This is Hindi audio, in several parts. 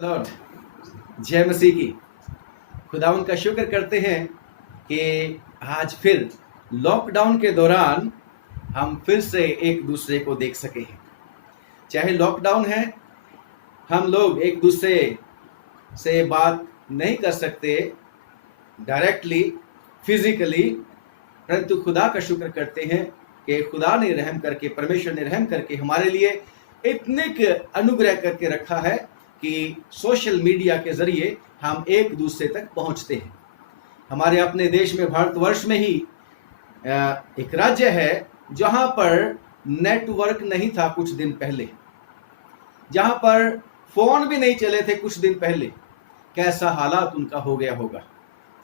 लॉर्ड, जय मसीह की। खुदावन का शुक्र करते हैं कि आज फिर लॉकडाउन के दौरान हम फिर से एक दूसरे को देख सके हैं। चाहे लॉकडाउन है, हम लोग एक दूसरे से बात नहीं कर सकते डायरेक्टली फिजिकली, परंतु खुदा का शुक्र करते हैं कि खुदा ने रहम करके, परमेश्वर ने रहम करके हमारे लिए इतने अनुग्रह करके रखा है कि सोशल मीडिया के जरिए हम एक दूसरे तक पहुंचते हैं। हमारे अपने देश में, भारतवर्ष में ही एक राज्य है जहां पर नेटवर्क नहीं था कुछ दिन पहले, जहां पर फोन भी नहीं चले थे कुछ दिन पहले। कैसा हालात उनका हो गया होगा,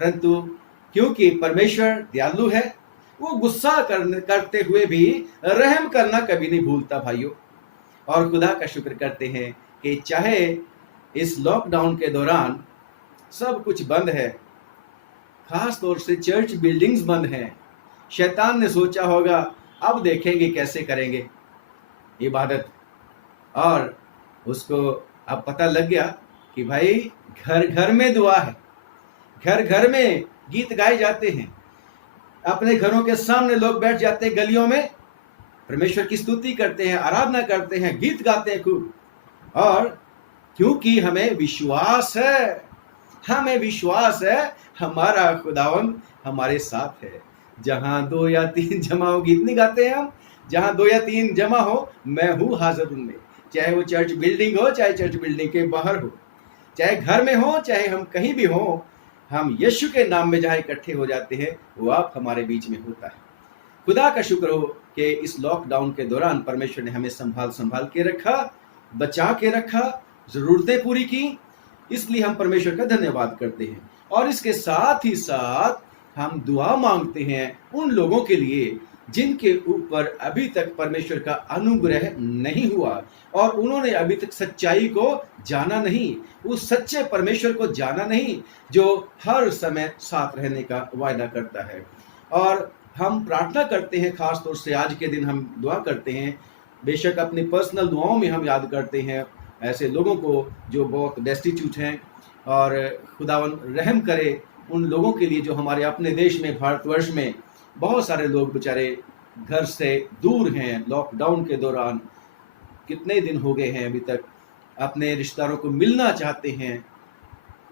परंतु क्योंकि परमेश्वर दयालु है, वो गुस्सा करते हुए भी रहम करना कभी नहीं भूलता भाइयों। और खुदा का शुक्र करते हैं कि चाहे इस लॉकडाउन के दौरान सब कुछ बंद है, खास तौर से चर्च बिल्डिंग्स बंद हैं। शैतान ने सोचा होगा अब देखेंगे कैसे करेंगे इबादत, और उसको अब पता लग गया कि भाई घर घर में दुआ है, घर घर में गीत गाए जाते हैं, अपने घरों के सामने लोग बैठ जाते हैं, गलियों में परमेश्वर की स्तुति करते हैं, आराधना करते हैं, गीत गाते हैं खूब। और क्योंकि हमें विश्वास है हमारा खुदावन हमारे साथ है। जहां 2 या 3 जमा हो, गीत नहीं गाते हैं हम, जहां 2 या 3 जमा हो मैं हूं हाजिर उनमें। चाहे वो चर्च बिल्डिंग हो, चाहे चर्च बिल्डिंग के बाहर हो, चाहे घर में हो, चाहे हम कहीं भी हो, हम यीशु के नाम में जहां इकट्ठे हो जाते हैं वो आप हमारे बीच में होता है। खुदा का शुक्र हो कि इस लॉकडाउन के दौरान परमेश्वर ने हमें संभाल के रखा, बचा के रखा, जरूरतें पूरी की, इसलिए हम परमेश्वर का धन्यवाद करते हैं। और इसके साथ ही साथ हम दुआ मांगते हैं उन लोगों के लिए जिनके ऊपर अभी तक परमेश्वर का अनुग्रह नहीं हुआ और उन्होंने अभी तक सच्चाई को जाना नहीं, उस सच्चे परमेश्वर को जाना नहीं जो हर समय साथ रहने का वायदा करता है। और हम प्रार्थना करते हैं, खास तौर से आज के दिन हम दुआ करते हैं, बेशक अपनी पर्सनल दुआओं में हम याद करते हैं ऐसे लोगों को जो बहुत डेस्टिट्यूट हैं, और खुदावन रहम करे उन लोगों के लिए जो हमारे अपने देश में, भारतवर्ष में बहुत सारे लोग बेचारे घर से दूर हैं। लॉकडाउन के दौरान कितने दिन हो गए हैं, अभी तक अपने रिश्तेदारों को मिलना चाहते हैं।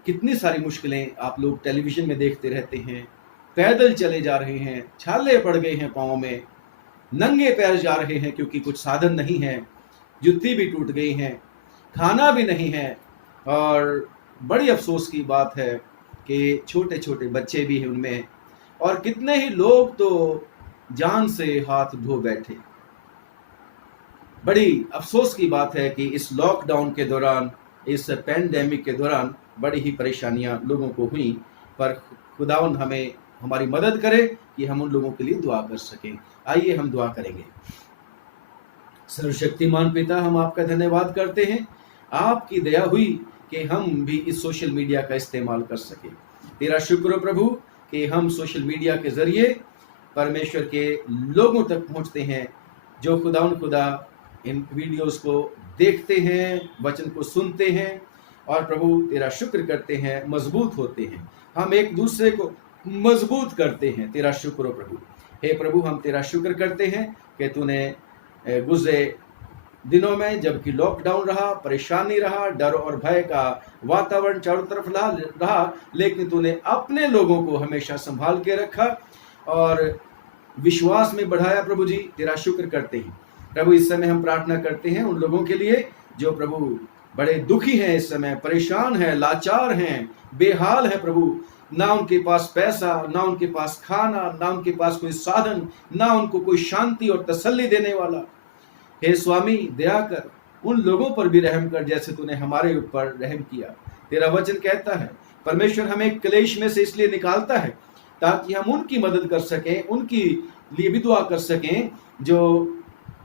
कितनी सारी मुश्किलें आप लोग टेलीविजन में देखते रहते हैं। पैदल चले जा रहे हैं, छाले पड़ गए हैं पाँव में, नंगे पैर जा रहे हैं क्योंकि कुछ साधन नहीं है, जुत्ती भी टूट गई हैं, खाना भी नहीं है। और बड़ी अफसोस की बात है कि छोटे छोटे बच्चे भी हैं उनमें, और कितने ही लोग तो जान से हाथ धो बैठे। बड़ी अफसोस की बात है कि इस लॉकडाउन के दौरान, इस पैंडेमिक के दौरान बड़ी ही परेशानियां लोगों को हुई, पर खुदावन हमें हमारी मदद करे कि हम उन लोगों के लिए दुआ कर सकें। आइए हम दुआ करेंगे। सर्वशक्तिमान पिता, हम आपका धन्यवाद करते हैं, आपकी दया हुई कि हम भी इस सोशल मीडिया का इस्तेमाल कर सके। तेरा शुक्र प्रभु कि हम सोशल मीडिया के जरिए परमेश्वर के लोगों तक पहुंचते हैं, जो खुदा इन वीडियोस को देखते हैं, वचन को सुनते हैं, और प्रभु तेरा शुक्र करते हैं, मजबूत होते हैं, हम एक दूसरे को मजबूत करते हैं। तेरा शुक्र हो प्रभु। हे प्रभु, हम तेरा शुक्र करते हैं कि तूने गुजरे दिनों में, जबकि लॉकडाउन रहा, परेशानी रहा, डर और भय का वातावरण चारों तरफ रहा, लेकिन तूने अपने लोगों को हमेशा संभाल के रखा और विश्वास में बढ़ाया। प्रभु जी तेरा शुक्र करते हैं। प्रभु इस समय हम प्रार्थना करते हैं उन लोगों के लिए जो प्रभु बड़े दुखी हैं, इस समय परेशान हैं, लाचार हैं, बेहाल हैं प्रभु। ना उनके पास पैसा, ना उनके पास खाना, ना उनके पास कोई साधन, ना उनको कोई शांति और तसल्ली देने वाला। हे स्वामी, दया कर, उन लोगों पर भी रहम कर जैसे तूने हमारे ऊपर रहम किया। तेरा वचन कहता है परमेश्वर हमें क्लेश में से इसलिए निकालता है ताकि हम उनकी मदद कर सकें, उनकी लिए भी दुआ कर सकें जो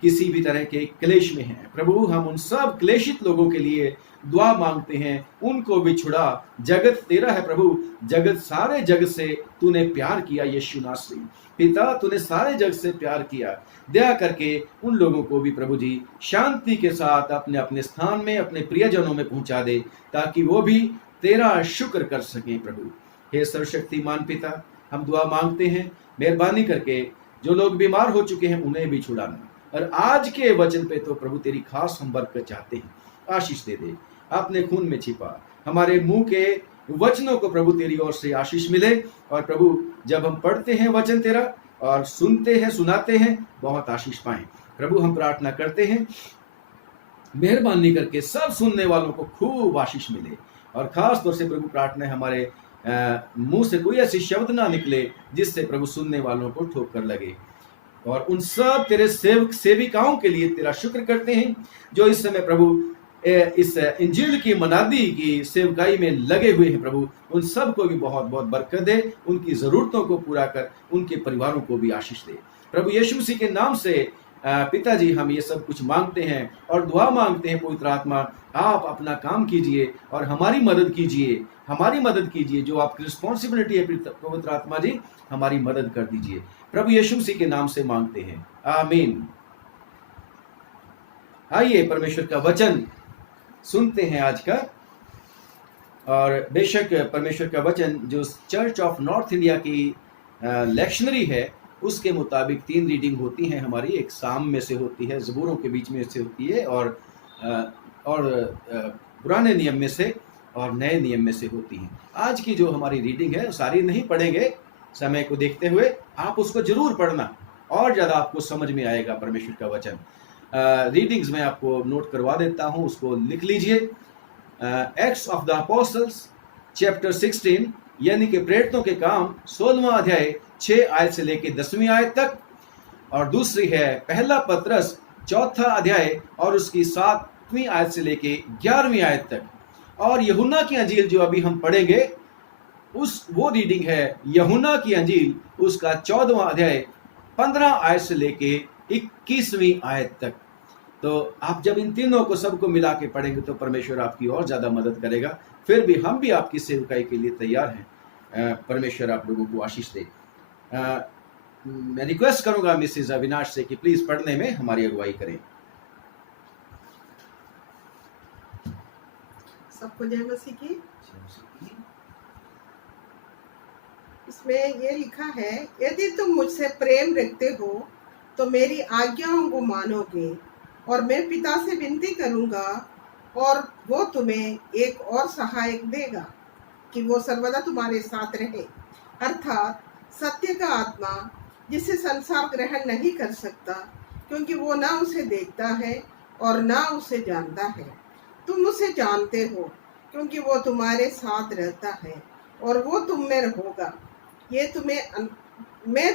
किसी भी तरह के क्लेश में हैं। प्रभु हम उन सब क्लेशित लोगों के लिए दुआ मांगते हैं, उनको भी छुड़ा। जगत तेरा है प्रभु, जगत सारे जग से तूने प्यार किया यीशु नासरी। पिता तूने सारे जग से प्यार किया, दया करके उन लोगों को भी प्रभु जी शांति के साथ अपने अपने स्थान में, अपने प्रियजनों में पहुंचा दे, ताकि वो भी तेरा शुक्र कर सकें। प्रभु हे सर्वशक्तिमान पिता, हम दुआ मांगते हैं, मेहरबानी करके जो लोग बीमार हो चुके हैं उन्हें भी छुड़ाना। और आज के वचन पे तो प्रभु तेरी खास हम बरकत चाहते हैं, आशीष दे दे, अपने खून में छिपा। हमारे मुंह के वचनों को प्रभु तेरी ओर से आशीष मिले। और प्रभु जब हम पढ़ते हैं वचन तेरा और सुनते हैं, सुनाते हैं, बहुत आशीष पाएं। प्रभु हम प्रार्थना करते हैं, मेहरबानी करके सब सुनने वालों को खूब आशीष मिले। और खास तौर से प्रभु प्रार्थना है हमारे मुंह से कोई ऐसी शब्द ना निकले जिससे प्रभु सुनने वालों को ठोकर लगे। और उन सब तेरे सेवक सेविकाओं के लिए तेरा शुक्र करते हैं जो इस समय प्रभु इस इंजील की मनादी की सेवकाई में लगे हुए हैं। प्रभु उन सब को भी बहुत बहुत बरकत दे, उनकी जरूरतों को पूरा कर, उनके परिवारों को भी आशीष दे। प्रभु यीशु मसीह के नाम से पिताजी हम ये सब कुछ मांगते हैं और दुआ मांगते हैं। पवित्र आत्मा आप अपना काम कीजिए और हमारी मदद कीजिए, हमारी मदद कीजिए। जो आपकी रिस्पॉन्सिबिलिटी है पवित्र आत्मा जी, हमारी मदद कर दीजिए। प्रभु यीशु मसीह के नाम से मांगते हैं, आमीन। आइए परमेश्वर का वचन सुनते हैं आज का। और बेशक परमेश्वर का वचन जो चर्च ऑफ नॉर्थ इंडिया की लेक्शनरी है उसके मुताबिक 3 रीडिंग होती हैं हमारी। एक साम में से होती है, ज़बूरों के बीच में से होती है, और पुराने नियम में से और नए नियम में से होती हैं। आज की जो हमारी रीडिंग है सारी नहीं पढ़ेंगे, समय को देखते हुए आप उसको जरूर पढ़ना, और ज़्यादा आपको समझ में आएगा परमेश्वर का वचन। रीडिंग्स में आपको नोट करवा देता हूँ, उसको लिख लीजिए। Acts of the apostles chapter 16 यानी कि प्रेरितों के काम 16वां अध्याय 6 आयत से लेके 10वीं आयत तक। और दूसरी है पहला पत्रस 4था अध्याय और उसकी 7वीं आयत से लेके 11वीं आयत तक। और यूहन्ना की अंजील जो अभी हम पढ़ेंगे वो रीडिंग है यूहन्ना की अंजील, उसका 14वां अध्याय 15 आयत से लेके 21वीं आयत तक। तो आप जब इन तीनों को सबको मिला के पढ़ेंगे तो परमेश्वर आपकी और ज़्यादा मदद करेगा। फिर भी हम भी आपकी सेवकाई के लिए तैयार हैं। परमेश्वर आप लोगों को आशीष दे। मैं रिक्वेस्ट करूंगा मिसेज अविनाश से कि प्लीज पढ़ने में हमारी अगुवाई करें। सबको जय मसीह की। इसमें ये लिखा है, यदि तुम मुझसे प्रेम रखते हो तो मेरी आज्ञाओं को मानोगे, और मैं पिता से विनती करूंगा और वो तुम्हें एक और सहायक देगा कि वो सर्वदा तुम्हारे साथ रहे, अर्थात सत्य का आत्मा, जिसे संसार ग्रहण नहीं कर सकता क्योंकि वो ना उसे देखता है और ना उसे जानता है। तुम उसे जानते हो क्योंकि वो तुम्हारे साथ रहता है और वो तुम में रहोगा। मैं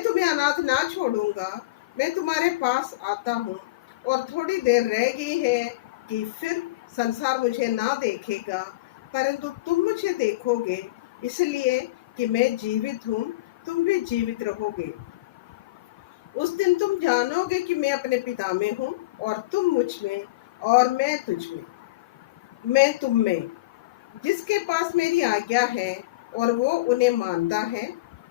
तुम्हें अनाथ ना छोड़ूंगा, मैं तुम्हारे पास आता हूँ। और थोड़ी देर रह गई है कि फिर संसार मुझे ना देखेगा, परंतु तुम मुझे देखोगे, इसलिए कि मैं जीवित हूँ, तुम भी जीवित रहोगे। उस दिन तुम जानोगे कि मैं अपने पिता में हूँ और तुम मुझ में और मैं तुझ में, मैं तुम में। जिसके पास मेरी आज्ञा है और वो उन्हें मानता है,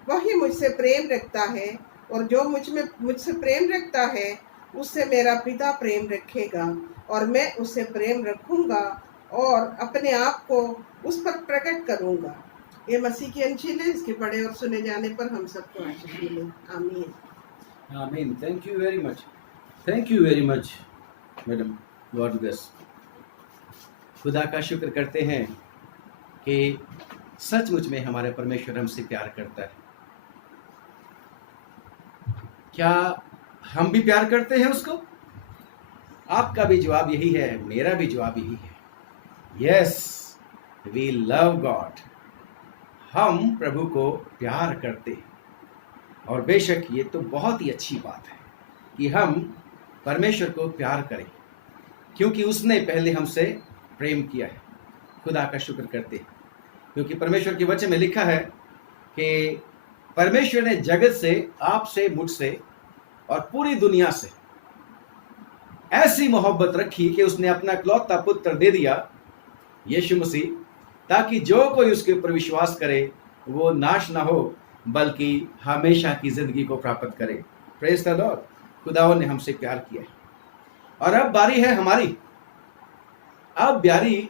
वही मुझसे प्रेम रखता है, और जो मुझसे प्रेम रखता है उससे मेरा पिता प्रेम रखेगा, और मैं उससे प्रेम रखूंगा और अपने आप को उस पर प्रकट करूंगा। ये मसीह की अंजील है, इसके पढ़े और सुने जाने पर हम सबको आशीष मिले। आमीन आमीन। Thank you very much, thank you very much madam, God bless. खुदा का शुक्र करते हैं कि सचमुच में हमारे परमेश्वर हमसे प्यार करता है। क्या हम भी प्यार करते हैं उसको? आपका भी जवाब यही है, मेरा भी जवाब यही है, यस वी लव गॉड। हम प्रभु को प्यार करते हैं। और बेशक ये तो बहुत ही अच्छी बात है कि हम परमेश्वर को प्यार करें, क्योंकि उसने पहले हमसे प्रेम किया है। खुदा का शुक्र करते हैं, क्योंकि परमेश्वर के वचन में लिखा है कि परमेश्वर ने जगत से, आपसे, मुझसे और पूरी दुनिया से ऐसी मोहब्बत रखी कि उसने अपना इकलौता पुत्र दे दिया, यीशु मसीह, ताकि जो कोई उसके ऊपर विश्वास करे वो नाश ना हो बल्कि हमेशा की जिंदगी को प्राप्त करे। Praise the Lord. खुदावन ने हमसे प्यार किया है और अब बारी है हमारी, अब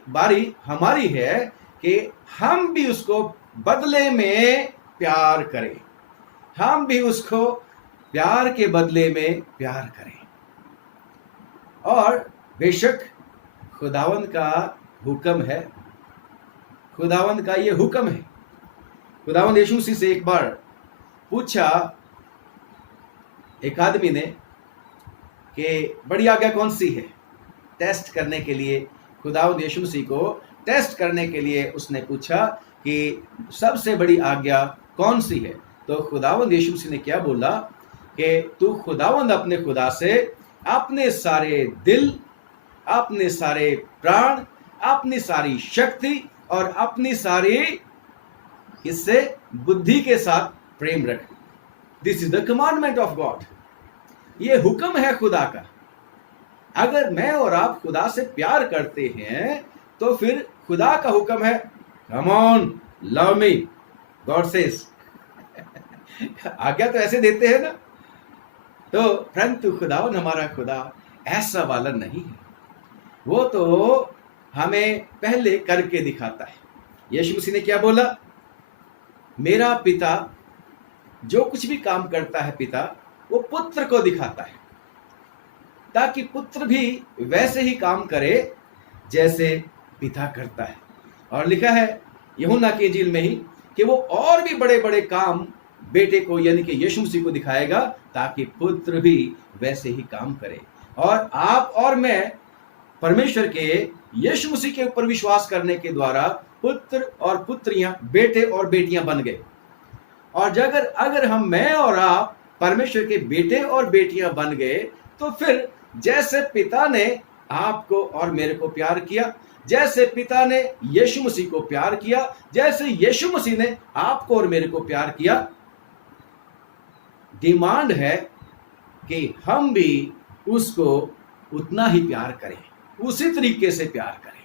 बारी हमारी है कि हम भी उसको बदले में प्यार करें, हम भी उसको प्यार के बदले में प्यार करें। और बेशक खुदावंद का हुक्म है, खुदावंद का ये हुक्म है। खुदावंद यीशु मसीह से एक बार पूछा एक आदमी ने कि बड़ी आज्ञा कौन सी है, टेस्ट करने के लिए, खुदावंद यीशु मसीह को टेस्ट करने के लिए उसने पूछा कि सबसे बड़ी आज्ञा कौन सी है। तो खुदावंद यीशु मसीह ने क्या बोला कि तू खुदावंद अपने खुदा से अपने सारे दिल, अपने सारे प्राण, अपनी सारी शक्ति और अपनी सारी इससे बुद्धि के साथ प्रेम रख। This is the commandment of God. ये हुक्म है खुदा का। अगर मैं और आप खुदा से प्यार करते हैं तो फिर खुदा का हुक्म है, come on love me, God says. आज्ञा तो ऐसे देते हैं ना। तो परंतु खुदावन हमारा खुदा ऐसा वाला नहीं है, वो तो हमें पहले करके दिखाता है। यीशु मसीह ने क्या बोला, मेरा पिता जो कुछ भी काम करता है पिता वो पुत्र को दिखाता है, ताकि पुत्र भी वैसे ही काम करे जैसे पिता करता है। और लिखा है यूहन्ना की इंजील में ही कि वो और भी बड़े बड़े काम बेटे को यानी कि यीशु मसीह को दिखाएगा ताकि पुत्र भी वैसे ही काम करे। और आप और मैं परमेश्वर के यीशु मसीह के ऊपर विश्वास करने के द्वारा पुत्र और पुत्रियां, बेटे और बेटियां बन गए। और अगर मैं और आप परमेश्वर के बेटे और बेटियां बन गए तो फिर जैसे पिता ने आपको और मेरे को प्यार किया, जैसे पिता ने यीशु मसीह को प्यार किया, जैसे यीशु मसीह ने आपको और मेरे को प्यार किया, डिमांड है कि हम भी उसको उतना ही प्यार करें, उसी तरीके से प्यार करें।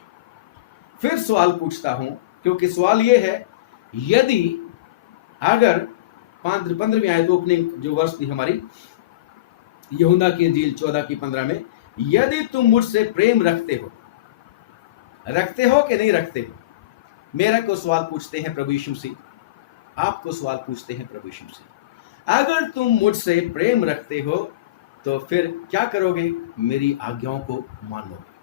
फिर सवाल पूछता हूं, क्योंकि सवाल यह है, यदि अगर 15वीं आयत ओपनिंग जो वर्ष थी हमारी यूहन्ना की इंजील 14:15 में, यदि तुम मुझसे प्रेम रखते हो कि नहीं रखते हो। मेरा को सवाल पूछते हैं प्रभु यीशु मसीह, आपको सवाल पूछते हैं प्रभु यीशु मसीह, अगर तुम मुझसे प्रेम रखते हो तो फिर क्या करोगे, मेरी आज्ञाओं को मानोगे।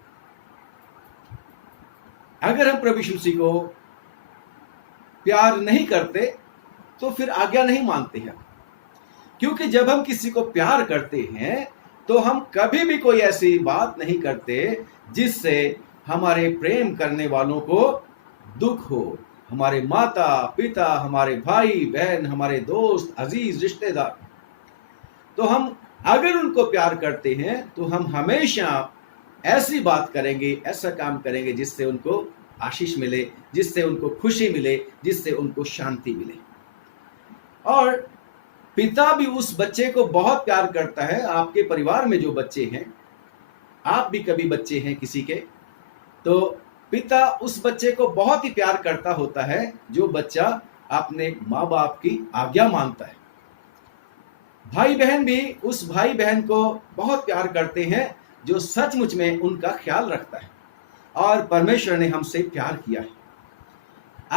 अगर हम प्रभु यीशु मसीह को प्यार नहीं करते तो फिर आज्ञा नहीं मानते हैं, क्योंकि जब हम किसी को प्यार करते हैं तो हम कभी भी कोई ऐसी बात नहीं करते जिससे हमारे प्रेम करने वालों को दुख हो। हमारे माता पिता, हमारे भाई बहन, हमारे दोस्त, अजीज रिश्तेदार, तो हम अगर उनको प्यार करते हैं तो हम हमेशा ऐसी बात करेंगे, ऐसा काम करेंगे जिससे उनको आशीष मिले, जिससे उनको खुशी मिले, जिससे उनको शांति मिले। और पिता भी उस बच्चे को बहुत प्यार करता है। आपके परिवार में जो बच्चे हैं, आप भी कभी बच्चे हैं किसी के, तो पिता उस बच्चे को बहुत ही प्यार करता होता है जो बच्चा अपने माँ बाप की आज्ञा मानता है। भाई बहन भी उस भाई बहन को बहुत प्यार करते हैं जो सचमुच में उनका ख्याल रखता है। और परमेश्वर ने हमसे प्यार किया है।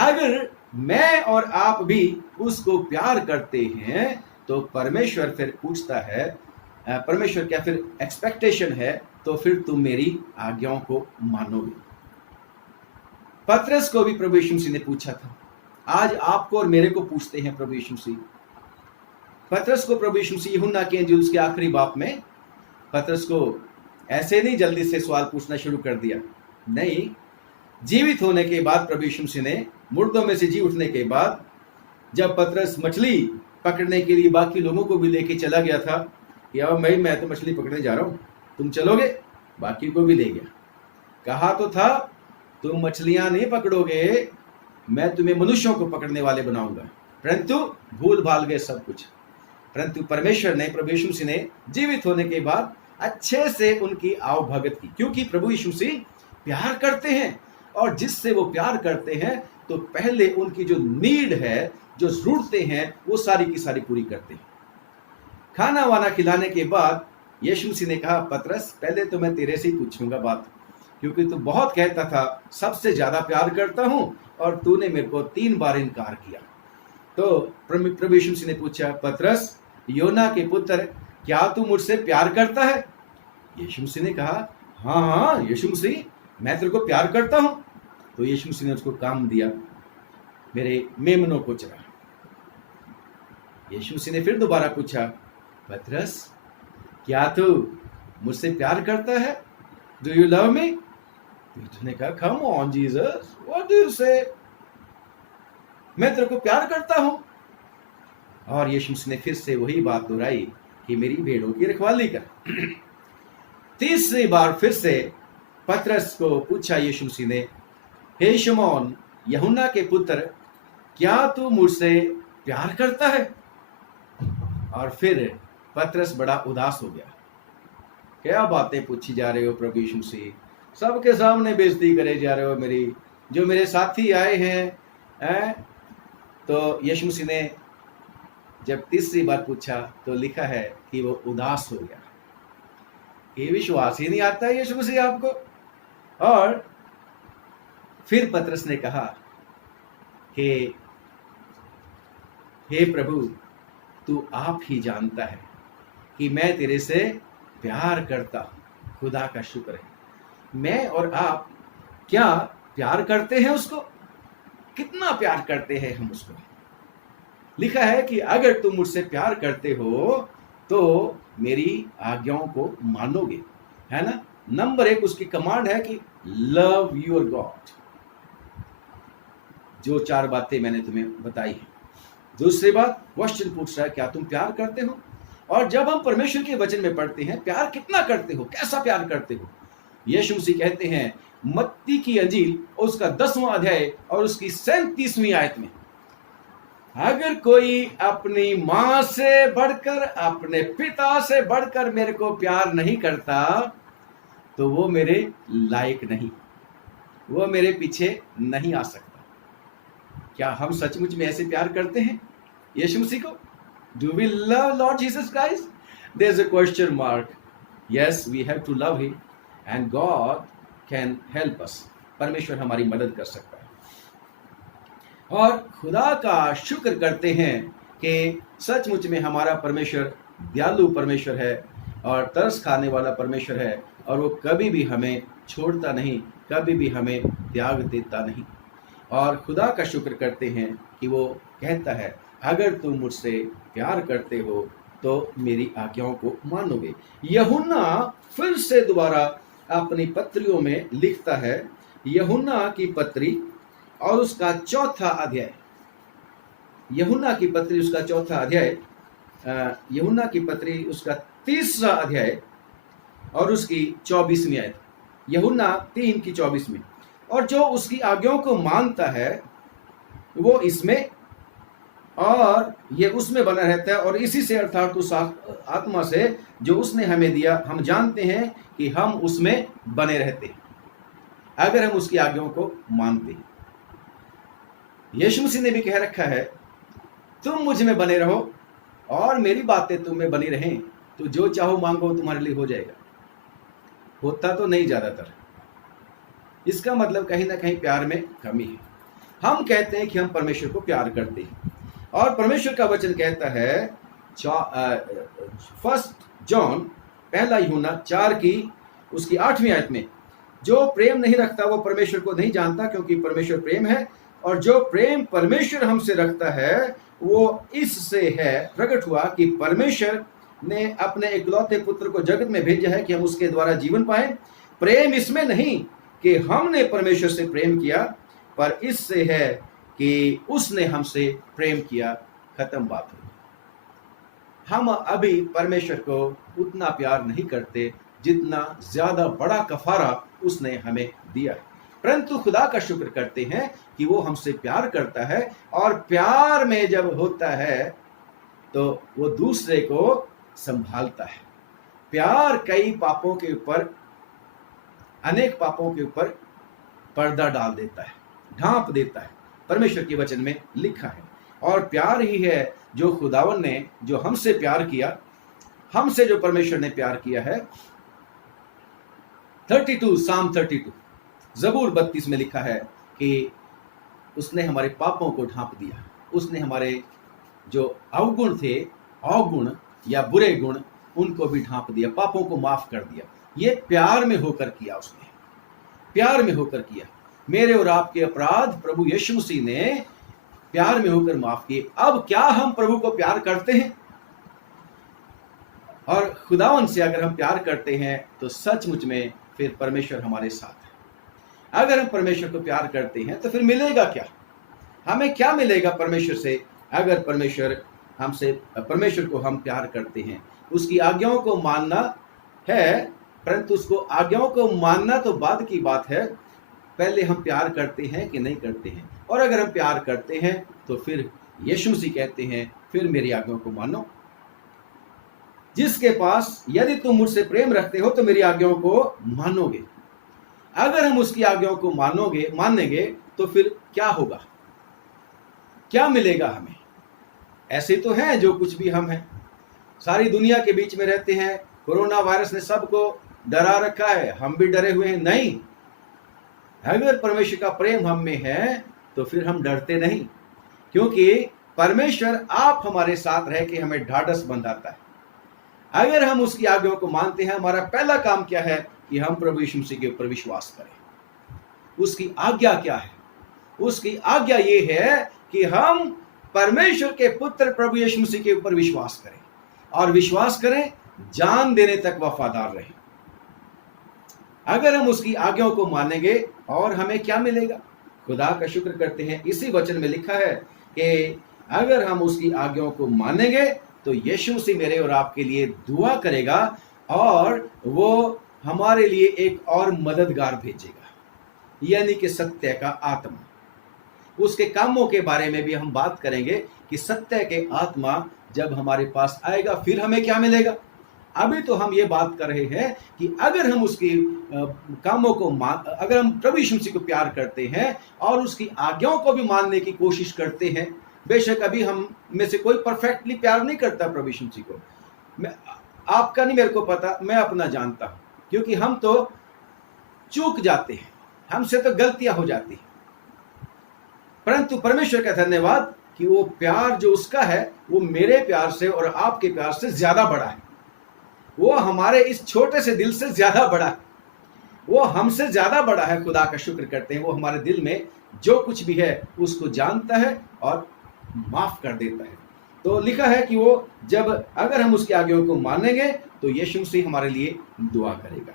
अगर मैं और आप भी उसको प्यार करते हैं तो परमेश्वर फिर पूछता है, परमेश्वर क्या फिर एक्सपेक्टेशन है, तो फिर तुम मेरी आज्ञाओं को मानोगे। पतरस को भी प्रभु यीशु मसीह ने पूछा था, आज आपको और मेरे को पूछते हैं प्रभु यीशु मसीह। पतरस को प्रभु यीशु मसीह यूहन्ना के इंजील के आखिरी बाप में पतरस को ऐसे नहीं जल्दी से सवाल पूछना शुरू कर दिया, नहीं, जीवित होने के बाद प्रभु यीशु मसीह ने मुर्दों में से जी उठने के बाद जब पतरस मछली पकड़ने के लिए बाकी लोगों को भी लेके चला गया था कि अब मैं तो मछली पकड़ने जा रहा हूं, तुम चलोगे, बाकी को भी ले गया। कहा तो था तुम मछलियां नहीं पकड़ोगे, मैं तुम्हें मनुष्यों को पकड़ने वाले बनाऊंगा, परंतु भूल भाल गए सब कुछ। परंतु परमेश्वर ने, प्रभु यीशु मसीह ने जीवित होने के बाद अच्छे से उनकी आवभगत की, क्योंकि प्रभु यीशु मसीह प्यार करते हैं, और जिससे वो प्यार करते हैं तो पहले उनकी जो नीड है, जो जरूरतें हैं, वो सारी की सारी पूरी करते हैं। खाना वाना खिलाने के बाद यीशु मसीह ने कहा, पतरस पहले तो मैं तेरे से ही पूछूंगा बात, क्योंकि तू बहुत कहता था सबसे ज्यादा प्यार करता हूं, और तूने मेरे को 3 बार इनकार किया। तो प्रभु यीशु मसीह ने पूछा, पतरस योना के पुत्र, क्या तू मुझसे प्यार करता है? यीशु मसीह ने कहा, हाँ हाँ यीशु मसीह, मैं तेरे को प्यार करता हूं। तो यीशु मसीह ने उसको काम दिया, मेरे मेमनों को चरा। यीशु मसीह ने फिर दोबारा पूछा, पतरस क्या तू मुझसे प्यार करता है? डू यू लव मी? उसने कहा, come on Jesus, what do you से? मैं तेरे को प्यार करता हूं। और यीशु मसीह ने फिर से वही बात दोहराई कि मेरी भेड़ों की रखवाली कर। तीसरी बार फिर से पतरस को पूछा यीशु मसीह ने, हे शमौन यूहन्ना के पुत्र, क्या तू मुझसे प्यार करता है? और फिर पतरस बड़ा उदास हो गया। क्या बातें पूछी जा रहे हो प्रभु यीशु मसीह, सबके सामने बेइज्जती करे जा रहे हो मेरी, जो मेरे साथी आए हैं। तो यीशु मसीह ने जब तीसरी बार पूछा तो लिखा है कि वो उदास हो गया। ये विश्वास ही नहीं आता यीशु मसीह आपको। और फिर पतरस ने कहा कि हे प्रभु, तू आप ही जानता है कि मैं तेरे से प्यार करता हूं। खुदा का शुक्र है, मैं और आप क्या प्यार करते हैं उसको? कितना प्यार करते हैं हम उसको? लिखा है कि अगर तुम मुझसे प्यार करते हो तो मेरी आज्ञाओं को मानोगे, है ना। नंबर 1 उसकी कमांड है कि लव योर गॉड, जो 4 बातें मैंने तुम्हें बताई हैं। दूसरी बात, क्वेश्चन पूछ रहा है, क्या तुम प्यार करते हो? और जब हम परमेश्वर के वचन में पढ़ते हैं, प्यार कितना करते हो, कैसा प्यार करते हो? यीशु मसीह कहते हैं मत्ती की अंजील उसका 10वां अध्याय और उसकी 37वीं आयत में, अगर कोई अपनी मां से बढ़कर, अपने पिता से बढ़कर मेरे को प्यार नहीं करता तो वो मेरे लायक नहीं, वो मेरे पीछे नहीं आ सकता। क्या हम सचमुच में ऐसे प्यार करते हैं यीशु मसीह को? Do we love Lord Jesus Christ? There is a question mark. Yes, we have to love him and God can help us. परमेश्वर हमारी मदद कर सकता है। और खुदा का शुक्र करते हैं कि सचमुच में हमारा परमेश्वर दयालु परमेश्वर है और तरस खाने वाला परमेश्वर है, और वो कभी भी हमें छोड़ता नहीं, कभी भी हमें त्याग देता नहीं। और खुदा का शुक्र करते हैं कि वो कहता है, अगर तुम मुझसे प्यार करते हो तो मेरी आज्ञाओं को मानोगे। यूहन्ना फिर से दोबारा अपनी पत्रियों में लिखता है, यूहन्ना की पत्री और उसका 4था अध्याय, यूहन्ना की पत्री उसका 4था अध्याय, यूहन्ना की पत्री उसका 3रा अध्याय और उसकी 24वीं आयत, यूहन्ना 3 की 24 में। और जो उसकी आज्ञाओं को मानता है वो इसमें और ये उसमें बना रहता है, और इसी से अर्थात उस आत्मा से जो उसने हमें दिया हम जानते हैं कि हम उसमें बने रहते हैं, अगर हम उसकी आज्ञाओं को मानते हैं। यीशु मसीह ने भी कह रखा है, तुम मुझ में बने रहो और मेरी बातें तुम में बनी रहें, तो जो चाहो मांगो तुम्हारे लिए हो जाएगा। होता तो नहीं ज्यादातर। इसका मतलब कहीं ना कहीं प्यार में कमी है। हम कहते हैं कि हम परमेश्वर को प्यार करते हैं, और परमेश्वर का वचन कहता है 1 जॉन, पहला यूहन्ना 4 की उसकी 8वीं आयत में, जो प्रेम नहीं रखता वो परमेश्वर को नहीं जानता, क्योंकि परमेश्वर प्रेम है, और जो प्रेम परमेश्वर हमसे रखता है वो इससे है प्रकट हुआ कि परमेश्वर ने अपने इकलौते पुत्र को जगत में भेजा है कि हम उसके द्वारा जीवन पाए। प्रेम इसमें नहीं कि हमने परमेश्वर से प्रेम किया, पर इससे है कि उसने हमसे प्रेम किया। खत्म बात हुई। हम अभी परमेश्वर को उतना प्यार नहीं करते जितना ज्यादा बड़ा कफारा उसने हमें दिया है, परंतु खुदा का शुक्र करते हैं कि वो हमसे प्यार करता है, और प्यार में जब होता है तो वो दूसरे को संभालता है, प्यार कई पापों के ऊपर, अनेक पापों के ऊपर पर्दा डाल देता है, ढांप देता है, परमेश्वर के वचन में लिखा है। और प्यार ही है जो खुदावन ने जो हमसे प्यार किया, हमसे जो परमेश्वर ने प्यार किया है। 32 साम 32 जबूर 32 में लिखा है कि उसने हमारे पापों को ढांप दिया, उसने हमारे जो अवगुण थे, अवगुण या बुरे गुण, उनको भी ढांप दिया, पापों को माफ कर दिया। ये प्यार में होकर किया, उसने प्यार में होकर किया। मेरे और आपके अपराध प्रभु यीशु मसीह ने प्यार में होकर माफ किए। अब क्या हम प्रभु को प्यार करते हैं? और खुदावन से अगर हम प्यार करते हैं तो सचमुच में फिर परमेश्वर हमारे साथ है। अगर हम परमेश्वर को प्यार करते हैं तो फिर मिलेगा क्या? हमें क्या मिलेगा परमेश्वर से? अगर परमेश्वर को हम प्यार करते हैं, उसकी आज्ञाओं को मानना है, परंतु उसको आज्ञाओं को मानना तो बाद की बात है, पहले हम प्यार करते हैं कि नहीं करते हैं। और अगर हम प्यार करते हैं तो फिर यीशु मसीह कहते हैं, फिर मेरी आज्ञाओं को मानो। जिसके पास यदि तुम मुझसे प्रेम रखते हो तो मेरी आज्ञाओं को मानोगे। अगर हम उसकी आज्ञाओं को मानेंगे तो फिर क्या होगा, क्या मिलेगा हमें? ऐसे तो हैं जो कुछ भी हम हैं, सारी दुनिया के बीच में रहते हैं, कोरोना वायरस ने सबको डरा रखा है, हम भी डरे हुए हैं। नहीं, अगर परमेश्वर का प्रेम हम में है तो फिर हम डरते नहीं, क्योंकि परमेश्वर आप हमारे साथ रह के हमें ढाढ़स बंधाता है। अगर हम उसकी आज्ञाओं को मानते हैं, हमारा पहला काम क्या है कि हम प्रभु यीशु मसीह के ऊपर विश्वास करें। उसकी आज्ञा क्या है? उसकी आज्ञा ये है कि हम परमेश्वर के पुत्र प्रभु यीशु मसीह के ऊपर विश्वास करें, और विश्वास करें, जान देने तक वफादार रहें। अगर हम उसकी आज्ञाओं को मानेंगे, और हमें क्या मिलेगा? खुदा का शुक्र करते हैं, इसी वचन में लिखा है कि अगर हम उसकी आज्ञाओं को मानेंगे तो यीशु मसीह मेरे और आपके लिए दुआ करेगा, और वो हमारे लिए एक और मददगार भेजेगा, यानी कि सत्य का आत्मा। उसके कामों के बारे में भी हम बात करेंगे कि सत्य के आत्मा जब हमारे पास आएगा फिर हमें क्या मिलेगा। अभी तो हम ये बात कर रहे हैं कि अगर हम उसकी कामों को अगर हम प्रभु यीशु मसीह को प्यार करते हैं और उसकी आज्ञाओं को भी मानने की कोशिश करते हैं, बेशक अभी हम में से कोई परफेक्टली प्यार नहीं करता प्रभु यीशु मसीह को, मैं आपका नहीं मेरे को पता, मैं अपना जानता हूं, क्योंकि हम तो चूक जाते हैं, हमसे तो गलतियां हो जाती हैं। परंतु परमेश्वर का धन्यवाद कि वो प्यार जो उसका है वो मेरे प्यार से और आपके प्यार से ज्यादा बड़ा है। वो हमारे इस छोटे से दिल से ज्यादा बड़ा है, वो हमसे ज्यादा बड़ा है। खुदा का शुक्र करते हैं, वो हमारे दिल में जो कुछ भी है उसको जानता है और माफ कर देता है। तो लिखा है कि वो जब अगर हम उसकी आज्ञाओं को मानेंगे तो यीशु मसीह हमारे लिए दुआ करेगा।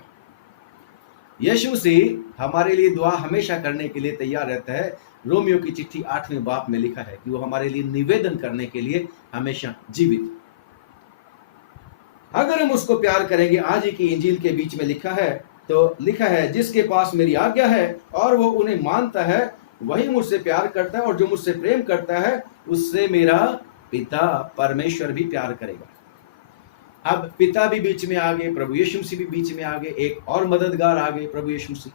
यीशु मसीह हमारे लिए दुआ हमेशा करने के लिए तैयार रहता है। रोमियो की चिट्ठी 8वें बाब में लिखा है कि वो हमारे लिए निवेदन करने के लिए हमेशा जीवित। अगर हम उसको प्यार करेंगे, आज ही की इंजील के बीच में लिखा है, तो लिखा है जिसके पास मेरी आज्ञा है और वो उन्हें मानता है वही मुझसे प्यार करता है, और जो मुझसे प्रेम करता है उससे मेरा पिता परमेश्वर भी प्यार करेगा। अब पिता भी बीच में आ गए, प्रभु यीशु मसीह भी बीच में आ गए, एक और मददगार आ गए प्रभु यीशु मसीह।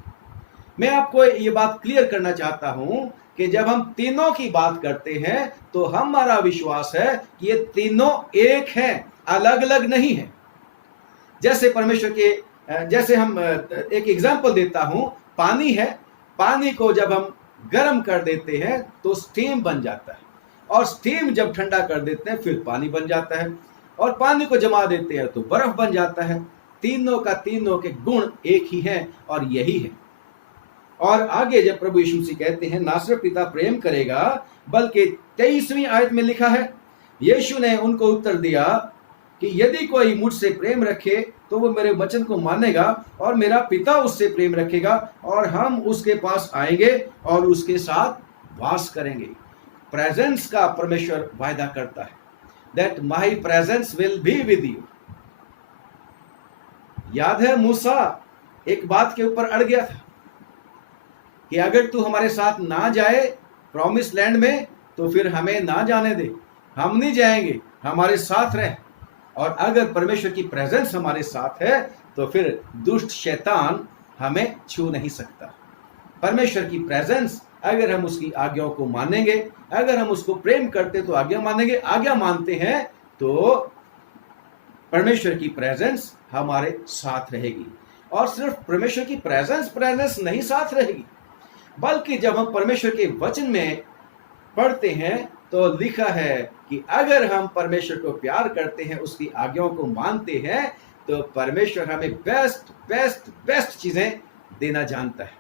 मैं आपको ये बात क्लियर करना चाहता हूं कि जब हम तीनों की बात करते हैं तो हमारा विश्वास है कि ये तीनों एक हैं, अलग अलग नहीं है। जैसे परमेश्वर के, जैसे हम एक एग्जांपल देता हूं, पानी है, पानी को जब हम गर्म कर देते हैं तो स्टीम बन जाता है, और स्टीम जब ठंडा कर देते हैं फिर पानी बन जाता है, और पानी को जमा देते हैं तो बर्फ बन जाता है। तीनों के गुण एक ही हैं और यही है। और आगे जब प्रभु यीशु मसीह कहते हैं ना सिर्फ पिता प्रेम करेगा, बल्कि 23वीं आयत में लिखा है, यीशु ने उनको उत्तर दिया कि यदि कोई मुझसे प्रेम रखे तो वो मेरे वचन को मानेगा, और मेरा पिता उससे प्रेम रखेगा, और हम उसके पास आएंगे और उसके साथ वास करेंगे। प्रेजेंस का परमेश्वर वायदा करता है, that my presence will be with you. याद है मूसा एक बात के ऊपर अड़ गया था कि अगर तू हमारे साथ ना जाए प्रॉमिस लैंड में तो फिर हमें ना जाने दे, हम नहीं जाएंगे, हमारे साथ रह। और अगर परमेश्वर की प्रेजेंस हमारे साथ है तो फिर दुष्ट शैतान हमें छू नहीं सकता। परमेश्वर की प्रेजेंस, अगर हम उसकी आज्ञाओं को मानेंगे, अगर हम उसको प्रेम करते तो आज्ञा मानेंगे, आज्ञा मानते हैं तो परमेश्वर की प्रेजेंस हमारे साथ रहेगी। और सिर्फ परमेश्वर की प्रेजेंस नहीं साथ रहेगी, बल्कि जब हम परमेश्वर के वचन में पढ़ते हैं तो लिखा है कि अगर हम परमेश्वर को प्यार करते हैं, उसकी आज्ञाओं को मानते हैं, तो परमेश्वर हमें बेस्ट बेस्ट बेस्ट चीजें देना जानता है।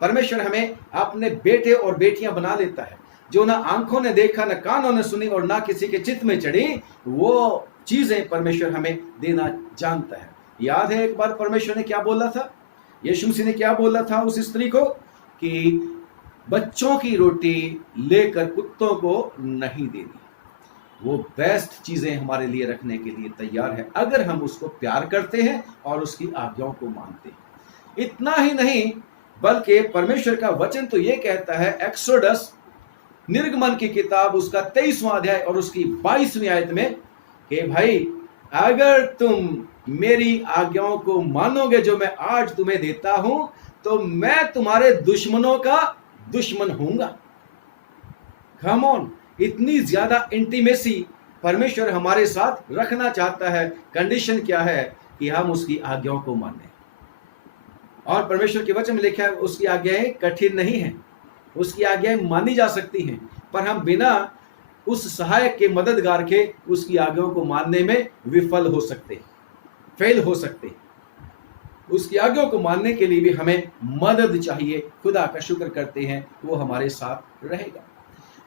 परमेश्वर हमें अपने बेटे और बेटियां बना लेता है, जो ना आंखों ने देखा, ना कानों ने सुनी और ना किसी के चित्त में चढ़ी, वो चीजें परमेश्वर हमें देना जानता है। याद है एक बार परमेश्वर ने क्या बोला था, यीशु मसीह ने क्या बोला था उस स्त्री को कि बच्चों की रोटी लेकर कुत्तों को नहीं देनी। वो बेस्ट चीजें हमारे लिए रखने के लिए तैयार है, अगर हम उसको प्यार करते हैं और उसकी आज्ञाओं को मानते हैं। इतना ही नहीं, बल्कि परमेश्वर का वचन तो ये कहता है, एक्सोडस निर्गमन की किताब उसका 23वां अध्याय और उसकी 22वीं आयत में, कि भाई अगर तुम मेरी आज्ञाओं को मानोगे जो मैं आज तुम्हें देता हूं, तो मैं तुम्हारे दुश्मनों का दुश्मन हूंगा। कम ऑन, इतनी ज्यादा इंटीमेसी परमेश्वर हमारे साथ रखना चाहता है। कंडीशन क्या है कि हम उसकी आज्ञाओं को माने। और परमेश्वर के वचन में लिखा है उसकी आज्ञाएं कठिन नहीं हैं, उसकी आज्ञाएं मानी जा सकती हैं, पर हम बिना उस सहायक के, मददगार के, उसकी आज्ञाओं को मानने में विफल हो सकते, फेल हो सकते। उसकी आज्ञाओं को मानने के लिए भी हमें मदद चाहिए। खुदा का शुक्र करते हैं वो हमारे साथ रहेगा।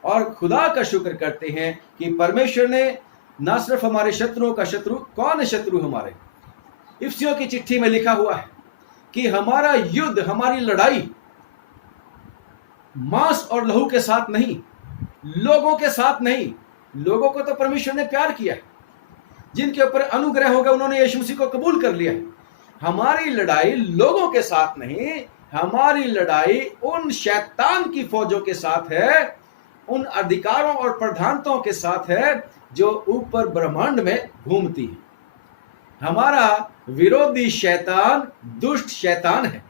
और खुदा का शुक्र करते हैं कि परमेश्वर ने ना सिर्फ हमारे शत्रुओं का शत्रु, कौन है शत्रु हमारे? इफिसियों की चिट्ठी में लिखा हुआ है कि हमारा युद्ध, हमारी लड़ाई मांस और लहू के साथ नहीं, लोगों के साथ नहीं। लोगों को तो परमेश्वर ने प्यार किया है, जिनके ऊपर अनुग्रह होगा उन्होंने यीशु मसीह को कबूल कर लिया है। हमारी लड़ाई लोगों के साथ नहीं, हमारी लड़ाई उन शैतान की फौजों के साथ है, उन अधिकारों और प्रधानताओं के साथ है जो ऊपर ब्रह्मांड में घूमती है। हमारा विरोधी शैतान दुष्ट शैतान है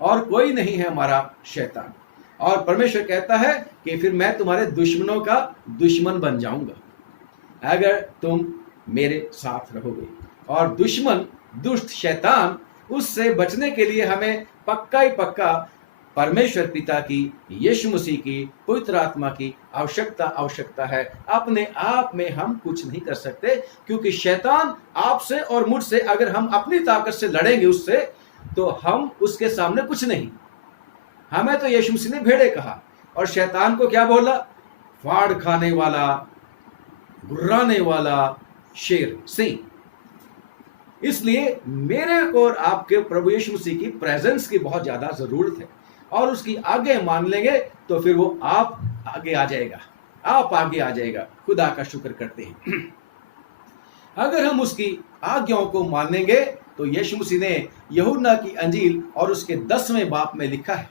और कोई नहीं है हमारा शैतान। और परमेश्वर कहता है कि फिर मैं तुम्हारे दुश्मनों का दुश्मन बन जाऊंगा अगर तुम मेरे साथ रहोगे। और दुश्मन, दुष्ट शैतान, उससे बचने के लिए हमें पक्का ही पक्का परमेश्वर पिता की, यीशु मसीह की, पवित्र आत्मा की आवश्यकता है। अपने आप में हम कुछ नहीं कर सकते, क्योंकि शैतान आपसे और मुझसे, अगर हम अपनी ताकत से लड़ेंगे उससे, तो हम उसके सामने कुछ नहीं। हमें तो यीशु मसीह ने भेड़े कहा और शैतान को क्या बोला? फाड़ खाने वाला, गुर्राने वाला शेर, सिंह। इसलिए मेरे और आपके प्रभु यीशु मसीह की प्रेजेंस की बहुत ज्यादा जरूरत है, और उसकी आगे मान लेंगे तो फिर वो आप आगे आ जाएगा, आप आगे आ जाएगा। खुदा का शुक्र करते हैं। अगर हम उसकी आज्ञाओं को मानेंगे तो यीशु मसीह ने यूहन्ना की अंजील और उसके 10वें बाब में लिखा है